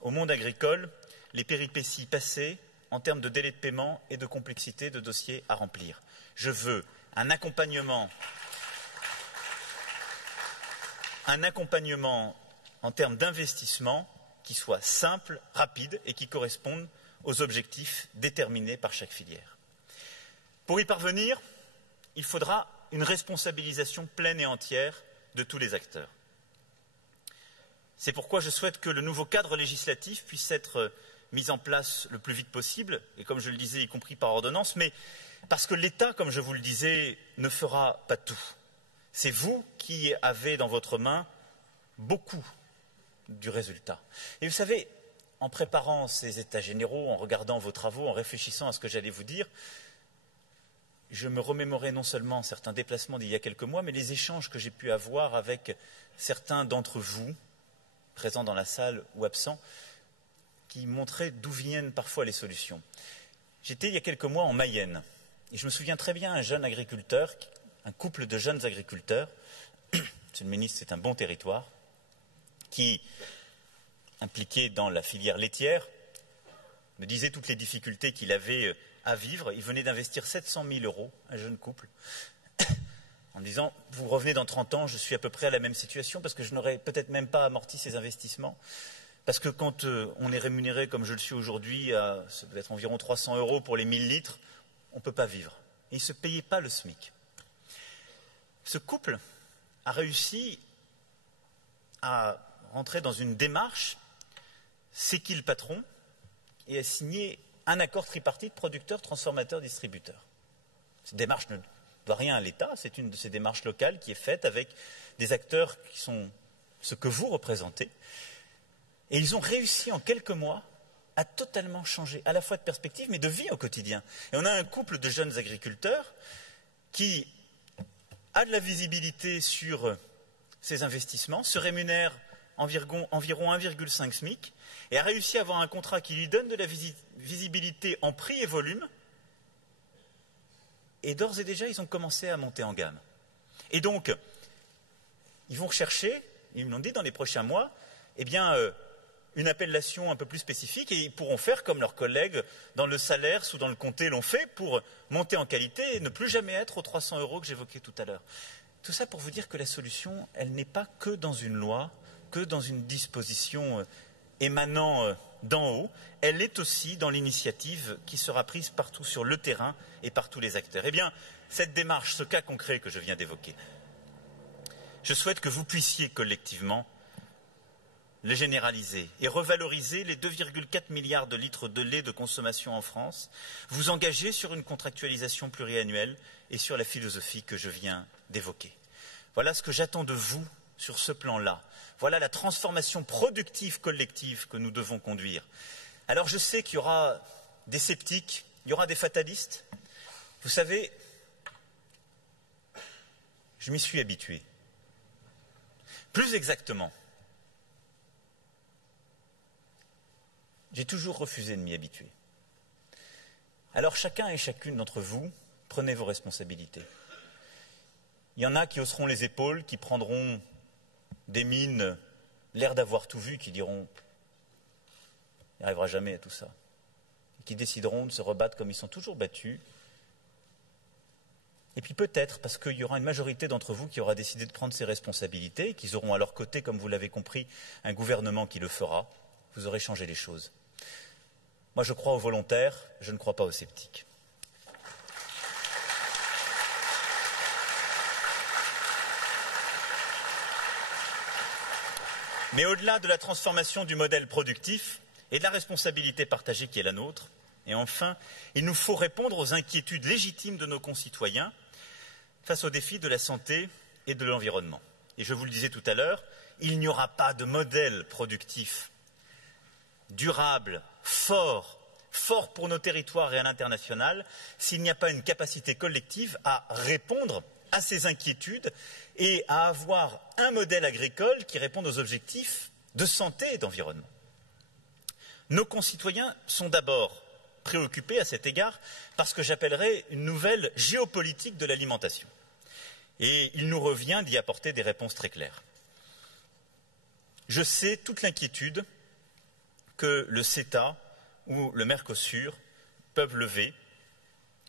au monde agricole les péripéties passées en termes de délai de paiement et de complexité de dossiers à remplir. Je veux un accompagnement en termes d'investissement qui soit simple, rapide et qui corresponde aux objectifs déterminés par chaque filière. Pour y parvenir, il faudra une responsabilisation pleine et entière de tous les acteurs. C'est pourquoi je souhaite que le nouveau cadre législatif puisse être mis en place le plus vite possible, et comme je le disais, y compris par ordonnance, mais parce que l'État, comme je vous le disais, ne fera pas tout. C'est vous qui avez dans votre main beaucoup du résultat. Et vous savez, en préparant ces états généraux, en regardant vos travaux, en réfléchissant à ce que j'allais vous dire, je me remémorais non seulement certains déplacements d'il y a quelques mois, mais les échanges que j'ai pu avoir avec certains d'entre vous, présents dans la salle ou absents, qui montraient d'où viennent parfois les solutions. J'étais il y a quelques mois en Mayenne, et je me souviens très bien un jeune agriculteur, un couple de jeunes agriculteurs, Monsieur le Ministre, c'est un bon territoire, qui, impliqué dans la filière laitière, me disait toutes les difficultés qu'il avait à vivre. Il venait d'investir 700 000 €, un jeune couple, en me disant « Vous revenez dans 30 ans, je suis à peu près à la même situation parce que je n'aurais peut-être même pas amorti ces investissements. Parce que quand on est rémunéré comme je le suis aujourd'hui, ça doit être environ 300 € pour les 1000 litres, on ne peut pas vivre. » Et il ne se payait pas le SMIC. Ce couple a réussi à rentrer dans une démarche, c'est qui le patron, et a signé un accord tripartite producteur, transformateur, distributeur. Cette démarche ne doit rien à l'État, c'est une de ces démarches locales qui est faite avec des acteurs qui sont ce que vous représentez. Et ils ont réussi en quelques mois à totalement changer, à la fois de perspective, mais de vie au quotidien. Et on a un couple de jeunes agriculteurs qui a de la visibilité sur ses investissements, se rémunère environ 1,5 SMIC et a réussi à avoir un contrat qui lui donne de la visibilité en prix et volume. Et d'ores et déjà, ils ont commencé à monter en gamme. Et donc, ils vont rechercher, ils me l'ont dit dans les prochains mois, eh bien, une appellation un peu plus spécifique et ils pourront faire comme leurs collègues dans le Salers ou dans le Comté l'ont fait pour monter en qualité et ne plus jamais être aux 300 € que j'évoquais tout à l'heure. Tout ça pour vous dire que la solution, elle n'est pas que dans une loi, que dans une disposition émanant d'en haut, elle est aussi dans l'initiative qui sera prise partout sur le terrain et par tous les acteurs. Eh bien, cette démarche, ce cas concret que je viens d'évoquer, je souhaite que vous puissiez collectivement le généraliser et revaloriser les 2,4 milliards de litres de lait de consommation en France, vous engager sur une contractualisation pluriannuelle et sur la philosophie que je viens d'évoquer. Voilà ce que j'attends de vous sur ce plan-là. Voilà la transformation productive collective que nous devons conduire. Alors je sais qu'il y aura des sceptiques, il y aura des fatalistes. Vous savez, je m'y suis habitué. Plus exactement, j'ai toujours refusé de m'y habituer. Alors chacun et chacune d'entre vous, prenez vos responsabilités. Il y en a qui hausseront les épaules, qui prendront des mines, l'air d'avoir tout vu, qui diront « il n'y arrivera jamais à tout ça », et qui décideront de se rebattre comme ils sont toujours battus. Et puis peut-être, parce qu'il y aura une majorité d'entre vous qui aura décidé de prendre ses responsabilités, et qu'ils auront à leur côté, comme vous l'avez compris, un gouvernement qui le fera, vous aurez changé les choses. Moi, je crois aux volontaires, je ne crois pas aux sceptiques. Mais au-delà de la transformation du modèle productif et de la responsabilité partagée qui est la nôtre, Et enfin, il nous faut répondre aux inquiétudes légitimes de nos concitoyens face aux défis de la santé et de l'environnement. Et je vous le disais tout à l'heure, il n'y aura pas de modèle productif durable, fort pour nos territoires et à l'international, s'il n'y a pas une capacité collective à répondre à ces inquiétudes et à avoir un modèle agricole qui réponde aux objectifs de santé et d'environnement. Nos concitoyens sont d'abord préoccupés à cet égard par ce que j'appellerais une nouvelle géopolitique de l'alimentation. Et il nous revient d'y apporter des réponses très claires. Je sais toute l'inquiétude que le CETA ou le Mercosur peuvent lever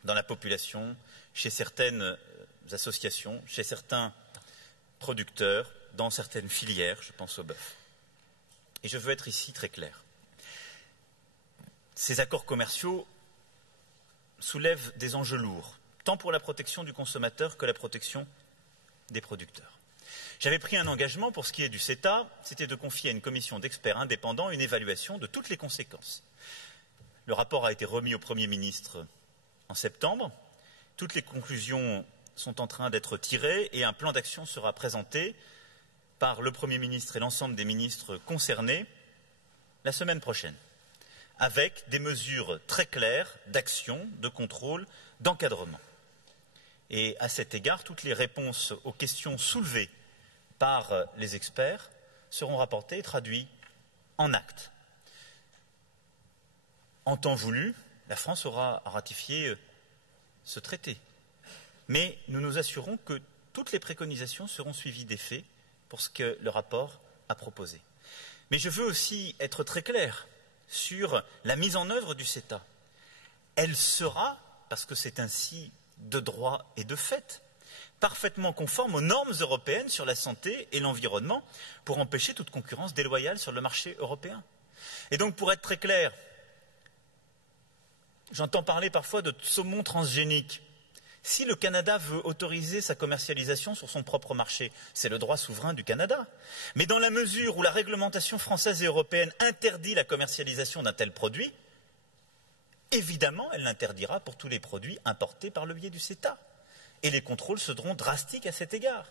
dans la population, chez certaines associations, chez certains producteurs, dans certaines filières, je pense au bœuf. Et je veux être ici très clair. Ces accords commerciaux soulèvent des enjeux lourds, tant pour la protection du consommateur que la protection des producteurs. J'avais pris un engagement pour ce qui est du CETA, c'était de confier à une commission d'experts indépendants une évaluation de toutes les conséquences. Le rapport a été remis au Premier ministre en septembre. Toutes les conclusions sont en train d'être tirées et un plan d'action sera présenté par le Premier ministre et l'ensemble des ministres concernés la semaine prochaine, avec des mesures très claires d'action, de contrôle, d'encadrement. Et à cet égard, toutes les réponses aux questions soulevées par les experts seront rapportées et traduites en actes. En temps voulu, la France aura ratifié ce traité. Mais nous nous assurons que toutes les préconisations seront suivies des faits pour ce que le rapport a proposé. Mais je veux aussi être très clair sur la mise en œuvre du CETA. Elle sera, parce que c'est ainsi de droit et de fait, parfaitement conforme aux normes européennes sur la santé et l'environnement pour empêcher toute concurrence déloyale sur le marché européen. Et donc, pour être très clair, j'entends parler parfois de saumon transgénique. Si le Canada veut autoriser sa commercialisation sur son propre marché, c'est le droit souverain du Canada. Mais dans la mesure où la réglementation française et européenne interdit la commercialisation d'un tel produit, évidemment, elle l'interdira pour tous les produits importés par le biais du CETA. Et les contrôles seront drastiques à cet égard.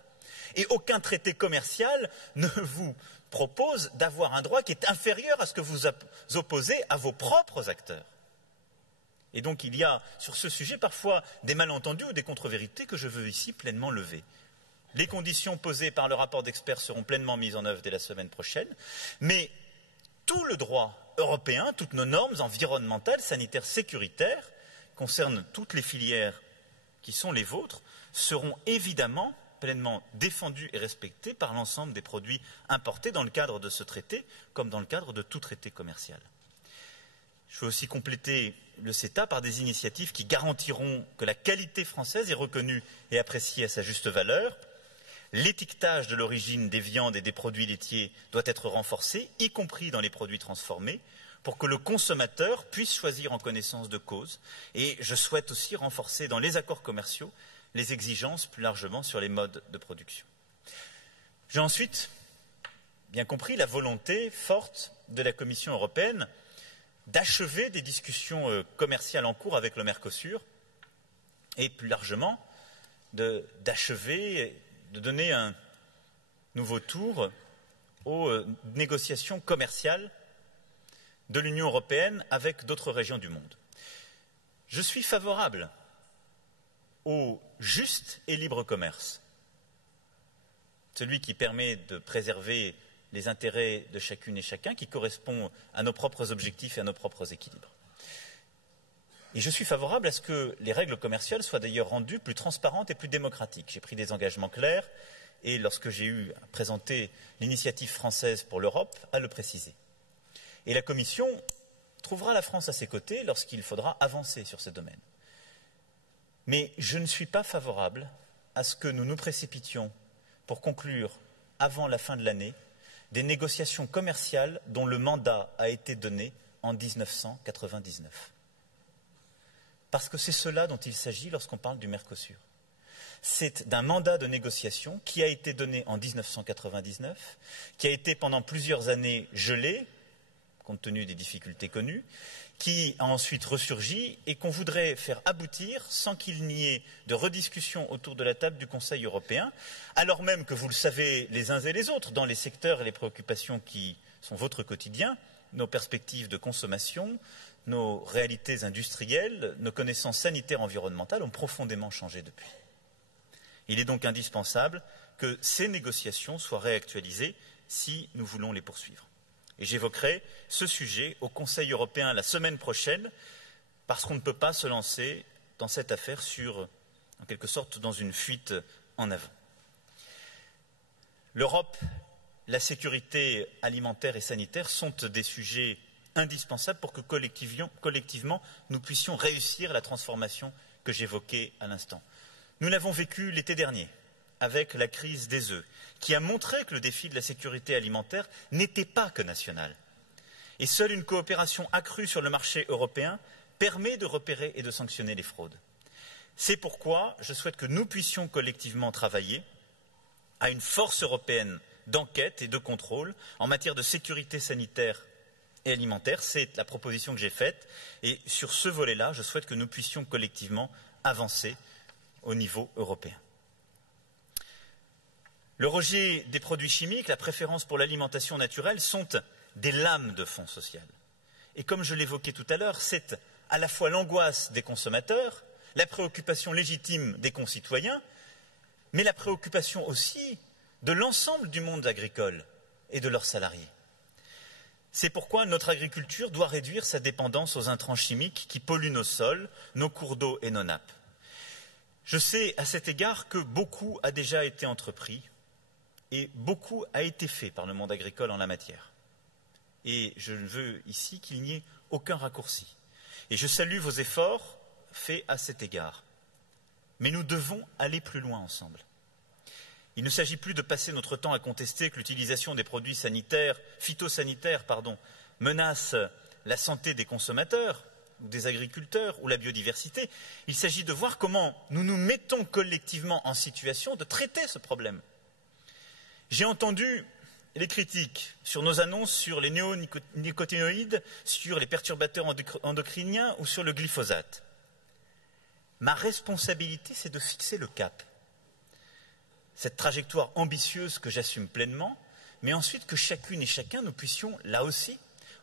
Et aucun traité commercial ne vous propose d'avoir un droit qui est inférieur à ce que vous opposez à vos propres acteurs. Et donc il y a sur ce sujet parfois des malentendus ou des contre-vérités que je veux ici pleinement lever. Les conditions posées par le rapport d'experts seront pleinement mises en œuvre dès la semaine prochaine, mais tout le droit européen, toutes nos normes environnementales, sanitaires, sécuritaires, concernent toutes les filières qui sont les vôtres, seront évidemment pleinement défendus et respectés par l'ensemble des produits importés dans le cadre de ce traité, comme dans le cadre de tout traité commercial. Je veux aussi compléter le CETA par des initiatives qui garantiront que la qualité française est reconnue et appréciée à sa juste valeur. L'étiquetage de l'origine des viandes et des produits laitiers doit être renforcé, y compris dans les produits transformés, pour que le consommateur puisse choisir en connaissance de cause. Et je souhaite aussi renforcer dans les accords commerciaux les exigences plus largement sur les modes de production. J'ai ensuite bien compris la volonté forte de la Commission européenne d'achever des discussions commerciales en cours avec le Mercosur et plus largement d'achever, de donner un nouveau tour aux négociations commerciales de l'Union européenne avec d'autres régions du monde. Je suis favorable au juste et libre commerce, celui qui permet de préserver les intérêts de chacune et chacun, qui correspond à nos propres objectifs et à nos propres équilibres. Et je suis favorable à ce que les règles commerciales soient d'ailleurs rendues plus transparentes et plus démocratiques. J'ai pris des engagements clairs et lorsque j'ai eu à présenter l'initiative française pour l'Europe, à le préciser. Et la Commission trouvera la France à ses côtés lorsqu'il faudra avancer sur ce domaine. Mais je ne suis pas favorable à ce que nous nous précipitions pour conclure, avant la fin de l'année, des négociations commerciales dont le mandat a été donné en 1999. Parce que c'est cela dont il s'agit lorsqu'on parle du Mercosur. C'est d'un mandat de négociation qui a été donné en 1999, qui a été pendant plusieurs années gelé, compte tenu des difficultés connues, qui a ensuite ressurgi et qu'on voudrait faire aboutir sans qu'il n'y ait de rediscussion autour de la table du Conseil européen, alors même que vous le savez les uns et les autres, dans les secteurs et les préoccupations qui sont votre quotidien, nos perspectives de consommation, nos réalités industrielles, nos connaissances sanitaires et environnementales ont profondément changé depuis. Il est donc indispensable que ces négociations soient réactualisées si nous voulons les poursuivre. Et j'évoquerai ce sujet au Conseil européen la semaine prochaine, parce qu'on ne peut pas se lancer dans cette affaire en quelque sorte, dans une fuite en avant. L'Europe, la sécurité alimentaire et sanitaire sont des sujets indispensables pour que collectivement nous puissions réussir la transformation que j'évoquais à l'instant. Nous l'avons vécu l'été dernier avec la crise des œufs, qui a montré que le défi de la sécurité alimentaire n'était pas que national. Et seule une coopération accrue sur le marché européen permet de repérer et de sanctionner les fraudes. C'est pourquoi je souhaite que nous puissions collectivement travailler à une force européenne d'enquête et de contrôle en matière de sécurité sanitaire et alimentaire. C'est la proposition que j'ai faite. Et sur ce volet-là, je souhaite que nous puissions collectivement avancer au niveau européen. Le rejet des produits chimiques, la préférence pour l'alimentation naturelle sont des lames de fond social. Et comme je l'évoquais tout à l'heure, c'est à la fois l'angoisse des consommateurs, la préoccupation légitime des concitoyens, mais la préoccupation aussi de l'ensemble du monde agricole et de leurs salariés. C'est pourquoi notre agriculture doit réduire sa dépendance aux intrants chimiques qui polluent nos sols, nos cours d'eau et nos nappes. Je sais à cet égard que beaucoup a déjà été entrepris et beaucoup a été fait par le monde agricole en la matière. Et je veux ici qu'il n'y ait aucun raccourci. Et je salue vos efforts faits à cet égard. Mais nous devons aller plus loin ensemble. Il ne s'agit plus de passer notre temps à contester que l'utilisation des produits phytosanitaires, menace la santé des consommateurs, ou des agriculteurs, ou la biodiversité. Il s'agit de voir comment nous nous mettons collectivement en situation de traiter ce problème. J'ai entendu les critiques sur nos annonces sur les néonicotinoïdes, sur les perturbateurs endocriniens ou sur le glyphosate. Ma responsabilité, c'est de fixer le cap. Cette trajectoire ambitieuse que j'assume pleinement, mais ensuite que chacune et chacun, nous puissions, là aussi,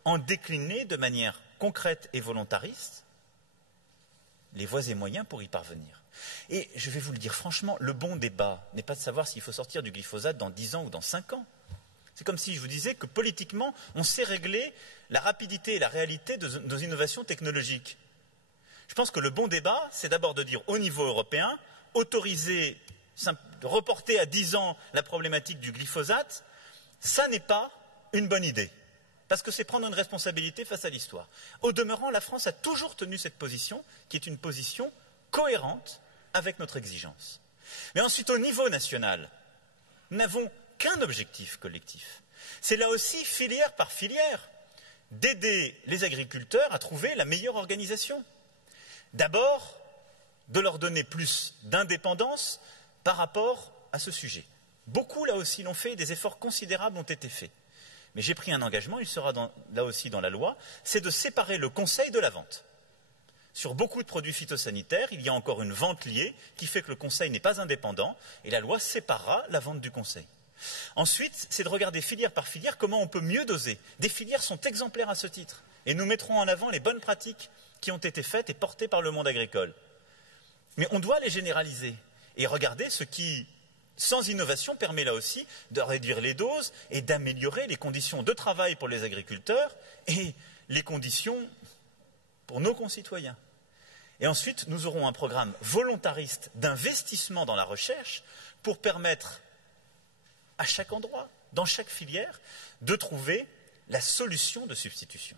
en décliner de manière concrète et volontariste les voies et moyens pour y parvenir. Et je vais vous le dire franchement, le bon débat n'est pas de savoir s'il faut sortir du glyphosate dans 10 ans ou dans 5 ans. C'est comme si je vous disais que politiquement, on sait régler la rapidité et la réalité de nos innovations technologiques. Je pense que le bon débat, c'est d'abord de dire au niveau européen, autoriser, reporter à 10 ans la problématique du glyphosate, ça n'est pas une bonne idée. Parce que c'est prendre une responsabilité face à l'histoire. Au demeurant, la France a toujours tenu cette position, qui est une position cohérente avec notre exigence. Mais ensuite, au niveau national, nous n'avons qu'un objectif collectif. C'est là aussi, filière par filière, d'aider les agriculteurs à trouver la meilleure organisation. D'abord, de leur donner plus d'indépendance par rapport à ce sujet. Beaucoup, là aussi, l'ont fait, des efforts considérables ont été faits. Mais j'ai pris un engagement, il sera là aussi dans la loi, c'est de séparer le conseil de la vente. Sur beaucoup de produits phytosanitaires, il y a encore une vente liée qui fait que le conseil n'est pas indépendant et la loi séparera la vente du conseil. Ensuite, c'est de regarder filière par filière comment on peut mieux doser. Des filières sont exemplaires à ce titre et nous mettrons en avant les bonnes pratiques qui ont été faites et portées par le monde agricole. Mais on doit les généraliser et regarder ce qui, sans innovation, permet là aussi de réduire les doses et d'améliorer les conditions de travail pour les agriculteurs et les conditions pour nos concitoyens. Et ensuite, nous aurons un programme volontariste d'investissement dans la recherche pour permettre à chaque endroit, dans chaque filière, de trouver la solution de substitution.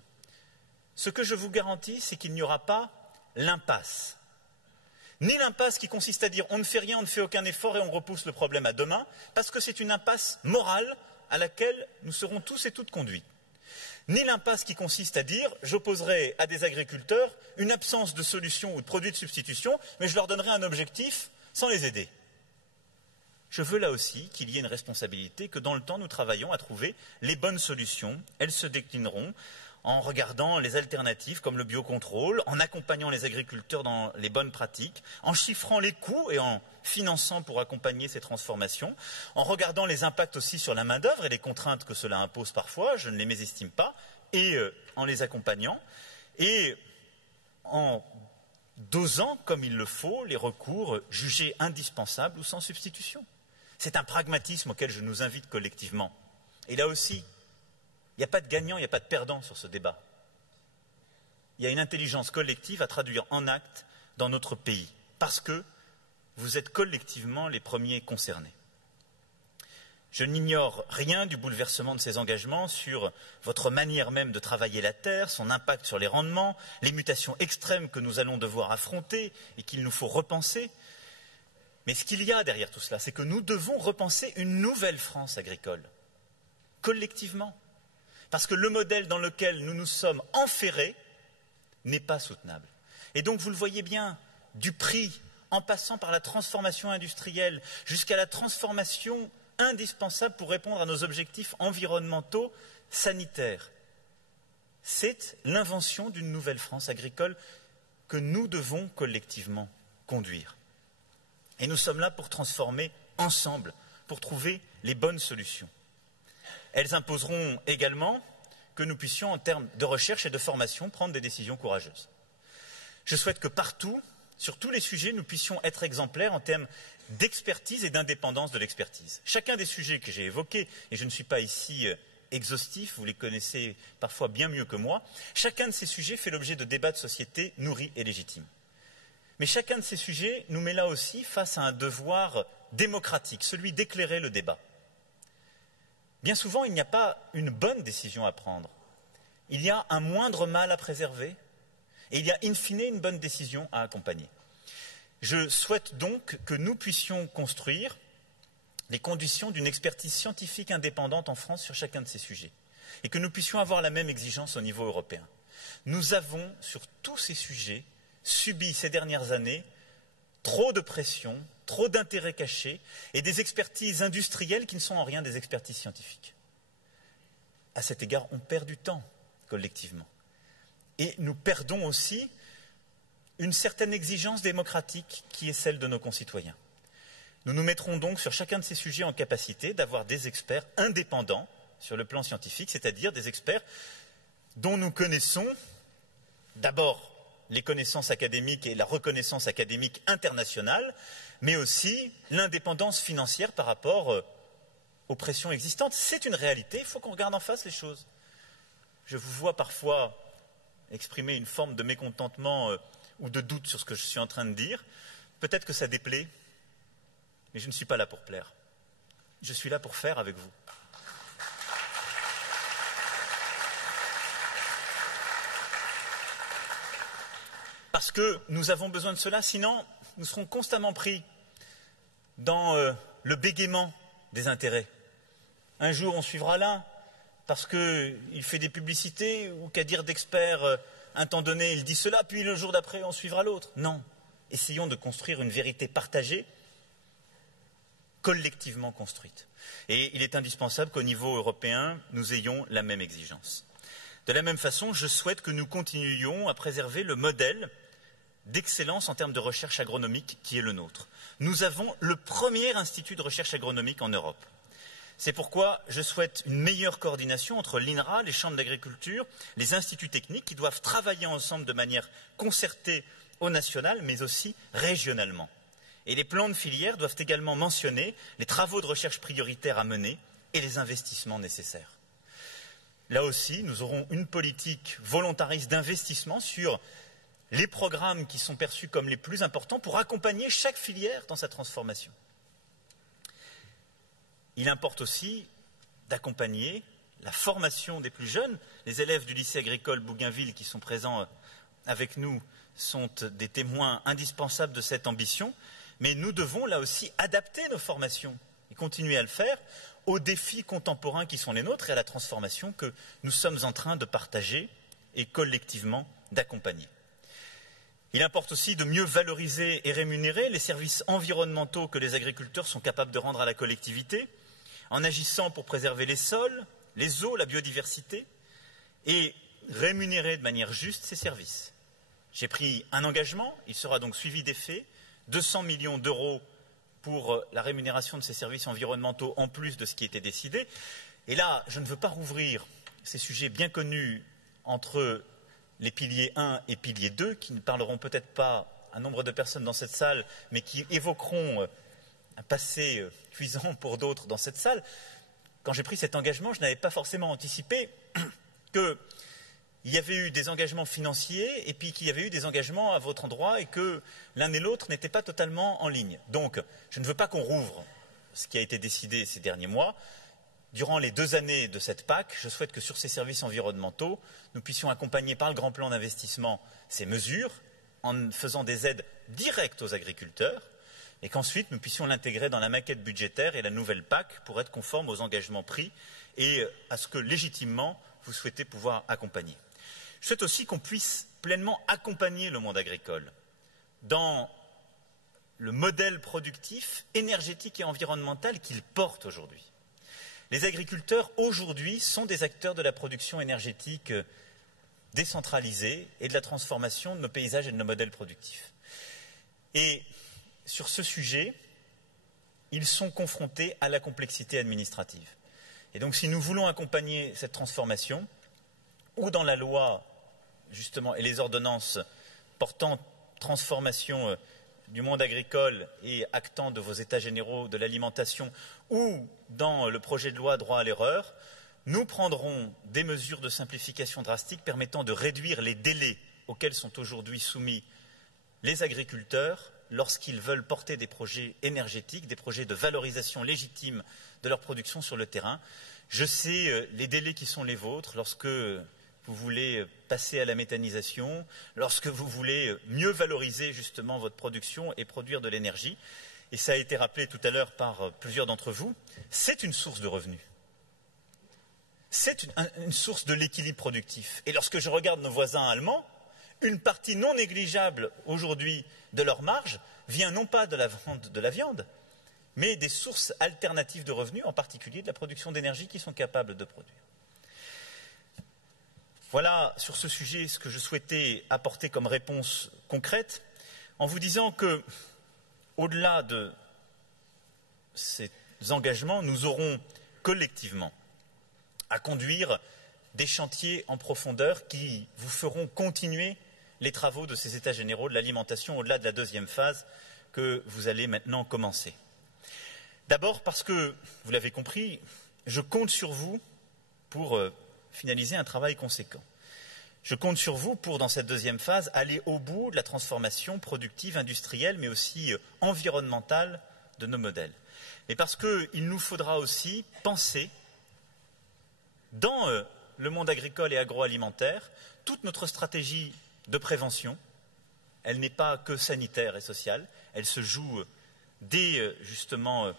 Ce que je vous garantis, c'est qu'il n'y aura pas l'impasse. Ni l'impasse qui consiste à dire on ne fait rien, on ne fait aucun effort et on repousse le problème à demain, parce que c'est une impasse morale à laquelle nous serons tous et toutes conduits. Ni l'impasse qui consiste à dire j'opposerai à des agriculteurs une absence de solution ou de produit de substitution, mais je leur donnerai un objectif sans les aider. Je veux là aussi qu'il y ait une responsabilité, que dans le temps nous travaillons à trouver les bonnes solutions. Elles se déclineront en regardant les alternatives comme le biocontrôle, en accompagnant les agriculteurs dans les bonnes pratiques, en chiffrant les coûts et en finançant pour accompagner ces transformations, en regardant les impacts aussi sur la main-d'œuvre et les contraintes que cela impose parfois, je ne les mésestime pas, et en les accompagnant, et en dosant comme il le faut les recours jugés indispensables ou sans substitution. C'est un pragmatisme auquel je nous invite collectivement. Et là aussi, il n'y a pas de gagnant, il n'y a pas de perdant sur ce débat. Il y a une intelligence collective à traduire en actes dans notre pays, parce que vous êtes collectivement les premiers concernés. Je n'ignore rien du bouleversement de ces engagements sur votre manière même de travailler la terre, son impact sur les rendements, les mutations extrêmes que nous allons devoir affronter et qu'il nous faut repenser. Mais ce qu'il y a derrière tout cela, c'est que nous devons repenser une nouvelle France agricole, collectivement. Parce que le modèle dans lequel nous nous sommes enferrés n'est pas soutenable. Et donc, vous le voyez bien, du prix, en passant par la transformation industrielle, jusqu'à la transformation indispensable pour répondre à nos objectifs environnementaux, sanitaires. C'est l'invention d'une nouvelle France agricole que nous devons collectivement conduire. Et nous sommes là pour transformer ensemble, pour trouver les bonnes solutions. Elles imposeront également que nous puissions, en termes de recherche et de formation, prendre des décisions courageuses. Je souhaite que partout, sur tous les sujets, nous puissions être exemplaires en termes d'expertise et d'indépendance de l'expertise. Chacun des sujets que j'ai évoqués, et je ne suis pas ici exhaustif, vous les connaissez parfois bien mieux que moi, chacun de ces sujets fait l'objet de débats de société nourris et légitimes. Mais chacun de ces sujets nous met là aussi face à un devoir démocratique, celui d'éclairer le débat. Bien souvent, il n'y a pas une bonne décision à prendre. Il y a un moindre mal à préserver et il y a in fine une bonne décision à accompagner. Je souhaite donc que nous puissions construire les conditions d'une expertise scientifique indépendante en France sur chacun de ces sujets et que nous puissions avoir la même exigence au niveau européen. Nous avons, sur tous ces sujets, subi ces dernières années trop de pression, trop d'intérêts cachés et des expertises industrielles qui ne sont en rien des expertises scientifiques. À cet égard, on perd du temps collectivement. Et nous perdons aussi une certaine exigence démocratique qui est celle de nos concitoyens. Nous nous mettrons donc sur chacun de ces sujets en capacité d'avoir des experts indépendants sur le plan scientifique, c'est-à-dire des experts dont nous connaissons d'abord les connaissances académiques et la reconnaissance académique internationale, mais aussi l'indépendance financière par rapport aux pressions existantes. C'est une réalité, il faut qu'on regarde en face les choses. Je vous vois parfois exprimer une forme de mécontentement ou de doute sur ce que je suis en train de dire. Peut-être que ça déplaît, mais je ne suis pas là pour plaire. Je suis là pour faire avec vous. Parce que nous avons besoin de cela, sinon nous serons constamment pris dans le bégaiement des intérêts. Un jour on suivra l'un parce qu'il fait des publicités ou qu'à dire d'experts, un temps donné il dit cela, puis le jour d'après on suivra l'autre. Non, essayons de construire une vérité partagée, collectivement construite. Et il est indispensable qu'au niveau européen, nous ayons la même exigence. De la même façon, je souhaite que nous continuions à préserver le modèle d'excellence en termes de recherche agronomique qui est le nôtre. Nous avons le premier institut de recherche agronomique en Europe. C'est pourquoi je souhaite une meilleure coordination entre l'INRA, les chambres d'agriculture, les instituts techniques qui doivent travailler ensemble de manière concertée au national, mais aussi régionalement. Et les plans de filière doivent également mentionner les travaux de recherche prioritaires à mener et les investissements nécessaires. Là aussi, nous aurons une politique volontariste d'investissement sur les programmes qui sont perçus comme les plus importants pour accompagner chaque filière dans sa transformation. Il importe aussi d'accompagner la formation des plus jeunes. Les élèves du lycée agricole Bougainville qui sont présents avec nous sont des témoins indispensables de cette ambition, mais nous devons là aussi adapter nos formations et continuer à le faire aux défis contemporains qui sont les nôtres et à la transformation que nous sommes en train de partager et collectivement d'accompagner. Il importe aussi de mieux valoriser et rémunérer les services environnementaux que les agriculteurs sont capables de rendre à la collectivité, en agissant pour préserver les sols, les eaux, la biodiversité, et rémunérer de manière juste ces services. J'ai pris un engagement, il sera donc suivi des faits, 200 millions d'euros pour la rémunération de ces services environnementaux en plus de ce qui était décidé. Et là, je ne veux pas rouvrir ces sujets bien connus entre les piliers 1 et pilier 2, qui ne parleront peut-être pas à un nombre de personnes dans cette salle, mais qui évoqueront un passé cuisant pour d'autres dans cette salle. Quand j'ai pris cet engagement, je n'avais pas forcément anticipé qu'il y avait eu des engagements financiers et puis qu'il y avait eu des engagements à votre endroit et que l'un et l'autre n'étaient pas totalement en ligne. Donc, je ne veux pas qu'on rouvre ce qui a été décidé ces derniers mois. Durant les 2 années de cette PAC, je souhaite que sur ces services environnementaux, nous puissions accompagner par le grand plan d'investissement ces mesures en faisant des aides directes aux agriculteurs et qu'ensuite nous puissions l'intégrer dans la maquette budgétaire et la nouvelle PAC pour être conforme aux engagements pris et à ce que légitimement vous souhaitez pouvoir accompagner. Je souhaite aussi qu'on puisse pleinement accompagner le monde agricole dans le modèle productif, énergétique et environnemental qu'il porte aujourd'hui. Les agriculteurs, aujourd'hui, sont des acteurs de la production énergétique décentralisée et de la transformation de nos paysages et de nos modèles productifs. Et sur ce sujet, ils sont confrontés à la complexité administrative. Et donc, si nous voulons accompagner cette transformation, ou dans la loi, justement, et les ordonnances portant transformation du monde agricole et actant de vos états généraux de l'alimentation ou dans le projet de loi droit à l'erreur, nous prendrons des mesures de simplification drastiques permettant de réduire les délais auxquels sont aujourd'hui soumis les agriculteurs lorsqu'ils veulent porter des projets énergétiques, des projets de valorisation légitime de leur production sur le terrain. Je sais les délais qui sont les vôtres lorsque vous voulez passer à la méthanisation, lorsque vous voulez mieux valoriser justement votre production et produire de l'énergie, et ça a été rappelé tout à l'heure par plusieurs d'entre vous, c'est une source de revenus. C'est une source de l'équilibre productif. Et lorsque je regarde nos voisins allemands, une partie non négligeable aujourd'hui de leur marge vient non pas de la vente de la viande, mais des sources alternatives de revenus, en particulier de la production d'énergie qu'ils sont capables de produire. Voilà sur ce sujet ce que je souhaitais apporter comme réponse concrète, en vous disant que, au-delà de ces engagements, nous aurons collectivement à conduire des chantiers en profondeur qui vous feront continuer les travaux de ces états généraux de l'alimentation au-delà de la 2e phase que vous allez maintenant commencer. D'abord parce que, vous l'avez compris, je compte sur vous pour finaliser un travail conséquent. Je compte sur vous pour, dans cette 2e phase, aller au bout de la transformation productive, industrielle, mais aussi environnementale de nos modèles. Mais parce qu'il nous faudra aussi penser, dans le monde agricole et agroalimentaire, toute notre stratégie de prévention. Elle n'est pas que sanitaire et sociale, elle se joue dès justement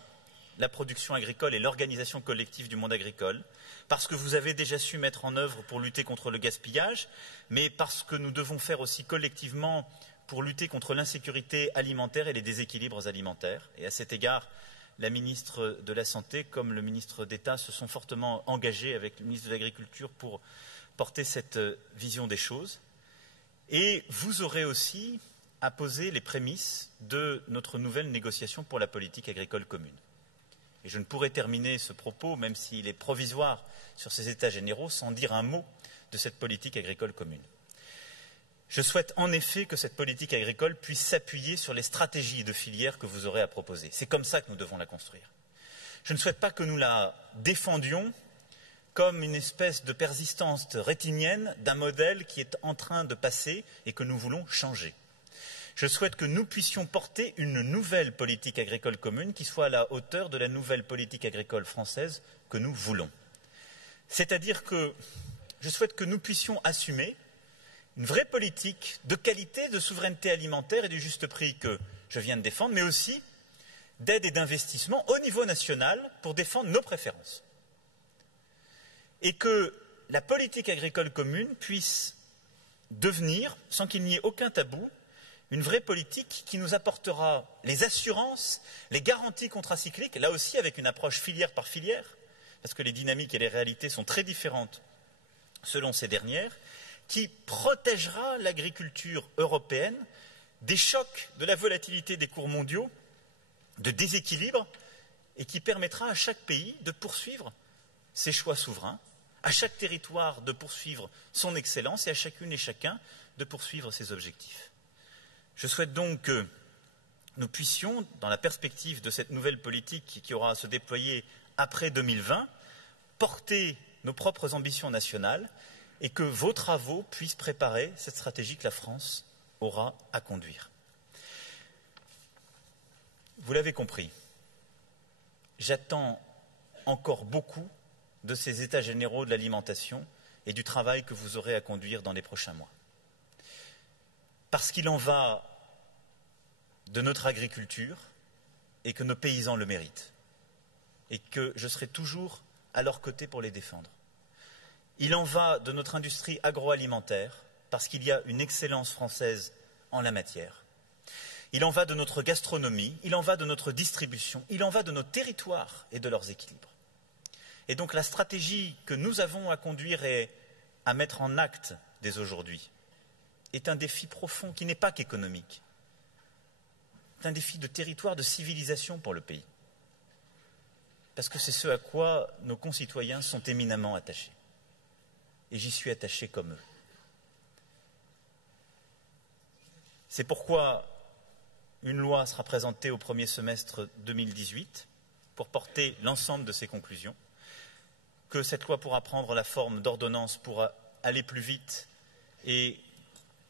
la production agricole et l'organisation collective du monde agricole, parce que vous avez déjà su mettre en œuvre pour lutter contre le gaspillage, mais parce que nous devons faire aussi collectivement pour lutter contre l'insécurité alimentaire et les déséquilibres alimentaires. Et à cet égard, la ministre de la Santé comme le ministre d'État se sont fortement engagés avec le ministre de l'Agriculture pour porter cette vision des choses. Et vous aurez aussi à poser les prémices de notre nouvelle négociation pour la politique agricole commune. Et je ne pourrais terminer ce propos, même s'il est provisoire sur ces états généraux, sans dire un mot de cette politique agricole commune. Je souhaite en effet que cette politique agricole puisse s'appuyer sur les stratégies de filière que vous aurez à proposer. C'est comme ça que nous devons la construire. Je ne souhaite pas que nous la défendions comme une espèce de persistance rétinienne d'un modèle qui est en train de passer et que nous voulons changer. Je souhaite que nous puissions porter une nouvelle politique agricole commune qui soit à la hauteur de la nouvelle politique agricole française que nous voulons. C'est-à-dire que je souhaite que nous puissions assumer une vraie politique de qualité, de souveraineté alimentaire et du juste prix que je viens de défendre, mais aussi d'aide et d'investissement au niveau national pour défendre nos préférences. Et que la politique agricole commune puisse devenir, sans qu'il n'y ait aucun tabou, une vraie politique qui nous apportera les assurances, les garanties contracycliques, là aussi avec une approche filière par filière, parce que les dynamiques et les réalités sont très différentes selon ces dernières, qui protégera l'agriculture européenne des chocs, de la volatilité des cours mondiaux, de déséquilibre, et qui permettra à chaque pays de poursuivre ses choix souverains, à chaque territoire de poursuivre son excellence et à chacune et chacun de poursuivre ses objectifs. Je souhaite donc que nous puissions, dans la perspective de cette nouvelle politique qui aura à se déployer après 2020, porter nos propres ambitions nationales et que vos travaux puissent préparer cette stratégie que la France aura à conduire. Vous l'avez compris, j'attends encore beaucoup de ces États généraux de l'alimentation et du travail que vous aurez à conduire dans les prochains mois. Parce qu'il en va de notre agriculture et que nos paysans le méritent et que je serai toujours à leur côté pour les défendre. Il en va de notre industrie agroalimentaire parce qu'il y a une excellence française en la matière. Il en va de notre gastronomie, il en va de notre distribution, il en va de nos territoires et de leurs équilibres. Et donc la stratégie que nous avons à conduire et à mettre en acte dès aujourd'hui est un défi profond qui n'est pas qu'économique. C'est un défi de territoire, de civilisation pour le pays. Parce que c'est ce à quoi nos concitoyens sont éminemment attachés. Et j'y suis attaché comme eux. C'est pourquoi une loi sera présentée au premier semestre 2018 pour porter l'ensemble de ces conclusions, que cette loi pourra prendre la forme d'ordonnance pour aller plus vite et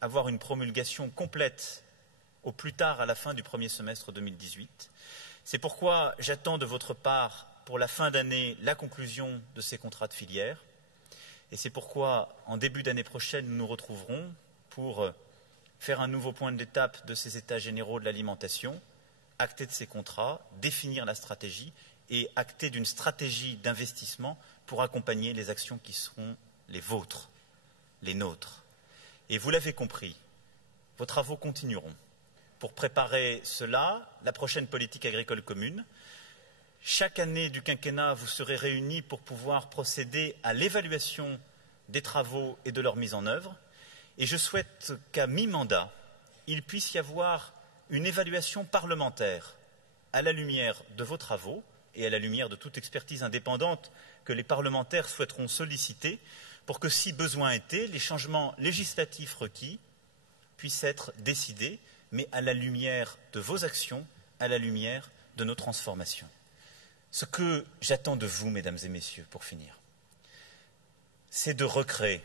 avoir une promulgation complète au plus tard à la fin du premier semestre 2018. C'est pourquoi j'attends de votre part, pour la fin d'année, la conclusion de ces contrats de filière. Et c'est pourquoi, en début d'année prochaine, nous nous retrouverons pour faire un nouveau point d'étape de ces États généraux de l'alimentation, acter de ces contrats, définir la stratégie et acter d'une stratégie d'investissement pour accompagner les actions qui seront les vôtres, les nôtres. Et vous l'avez compris, vos travaux continueront pour préparer cela, la prochaine politique agricole commune. Chaque année du quinquennat, vous serez réunis pour pouvoir procéder à l'évaluation des travaux et de leur mise en œuvre. Et je souhaite qu'à mi-mandat, il puisse y avoir une évaluation parlementaire à la lumière de vos travaux et à la lumière de toute expertise indépendante que les parlementaires souhaiteront solliciter pour que, si besoin était, les changements législatifs requis puissent être décidés, mais à la lumière de vos actions, à la lumière de nos transformations. Ce que j'attends de vous, mesdames et messieurs, pour finir, c'est de recréer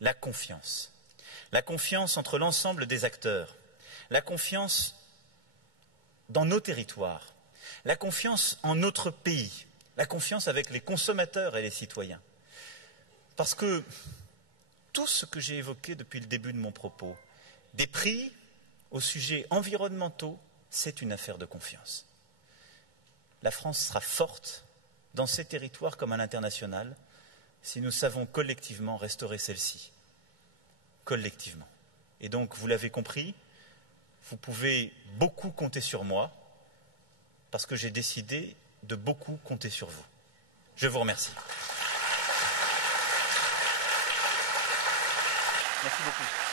la confiance entre l'ensemble des acteurs, la confiance dans nos territoires, la confiance en notre pays, la confiance avec les consommateurs et les citoyens. Parce que tout ce que j'ai évoqué depuis le début de mon propos, des prix aux sujets environnementaux, c'est une affaire de confiance. La France sera forte dans ces territoires comme à l'international si nous savons collectivement restaurer celle-ci. Collectivement. Et donc, vous l'avez compris, vous pouvez beaucoup compter sur moi parce que j'ai décidé de beaucoup compter sur vous. Je vous remercie. Merci beaucoup.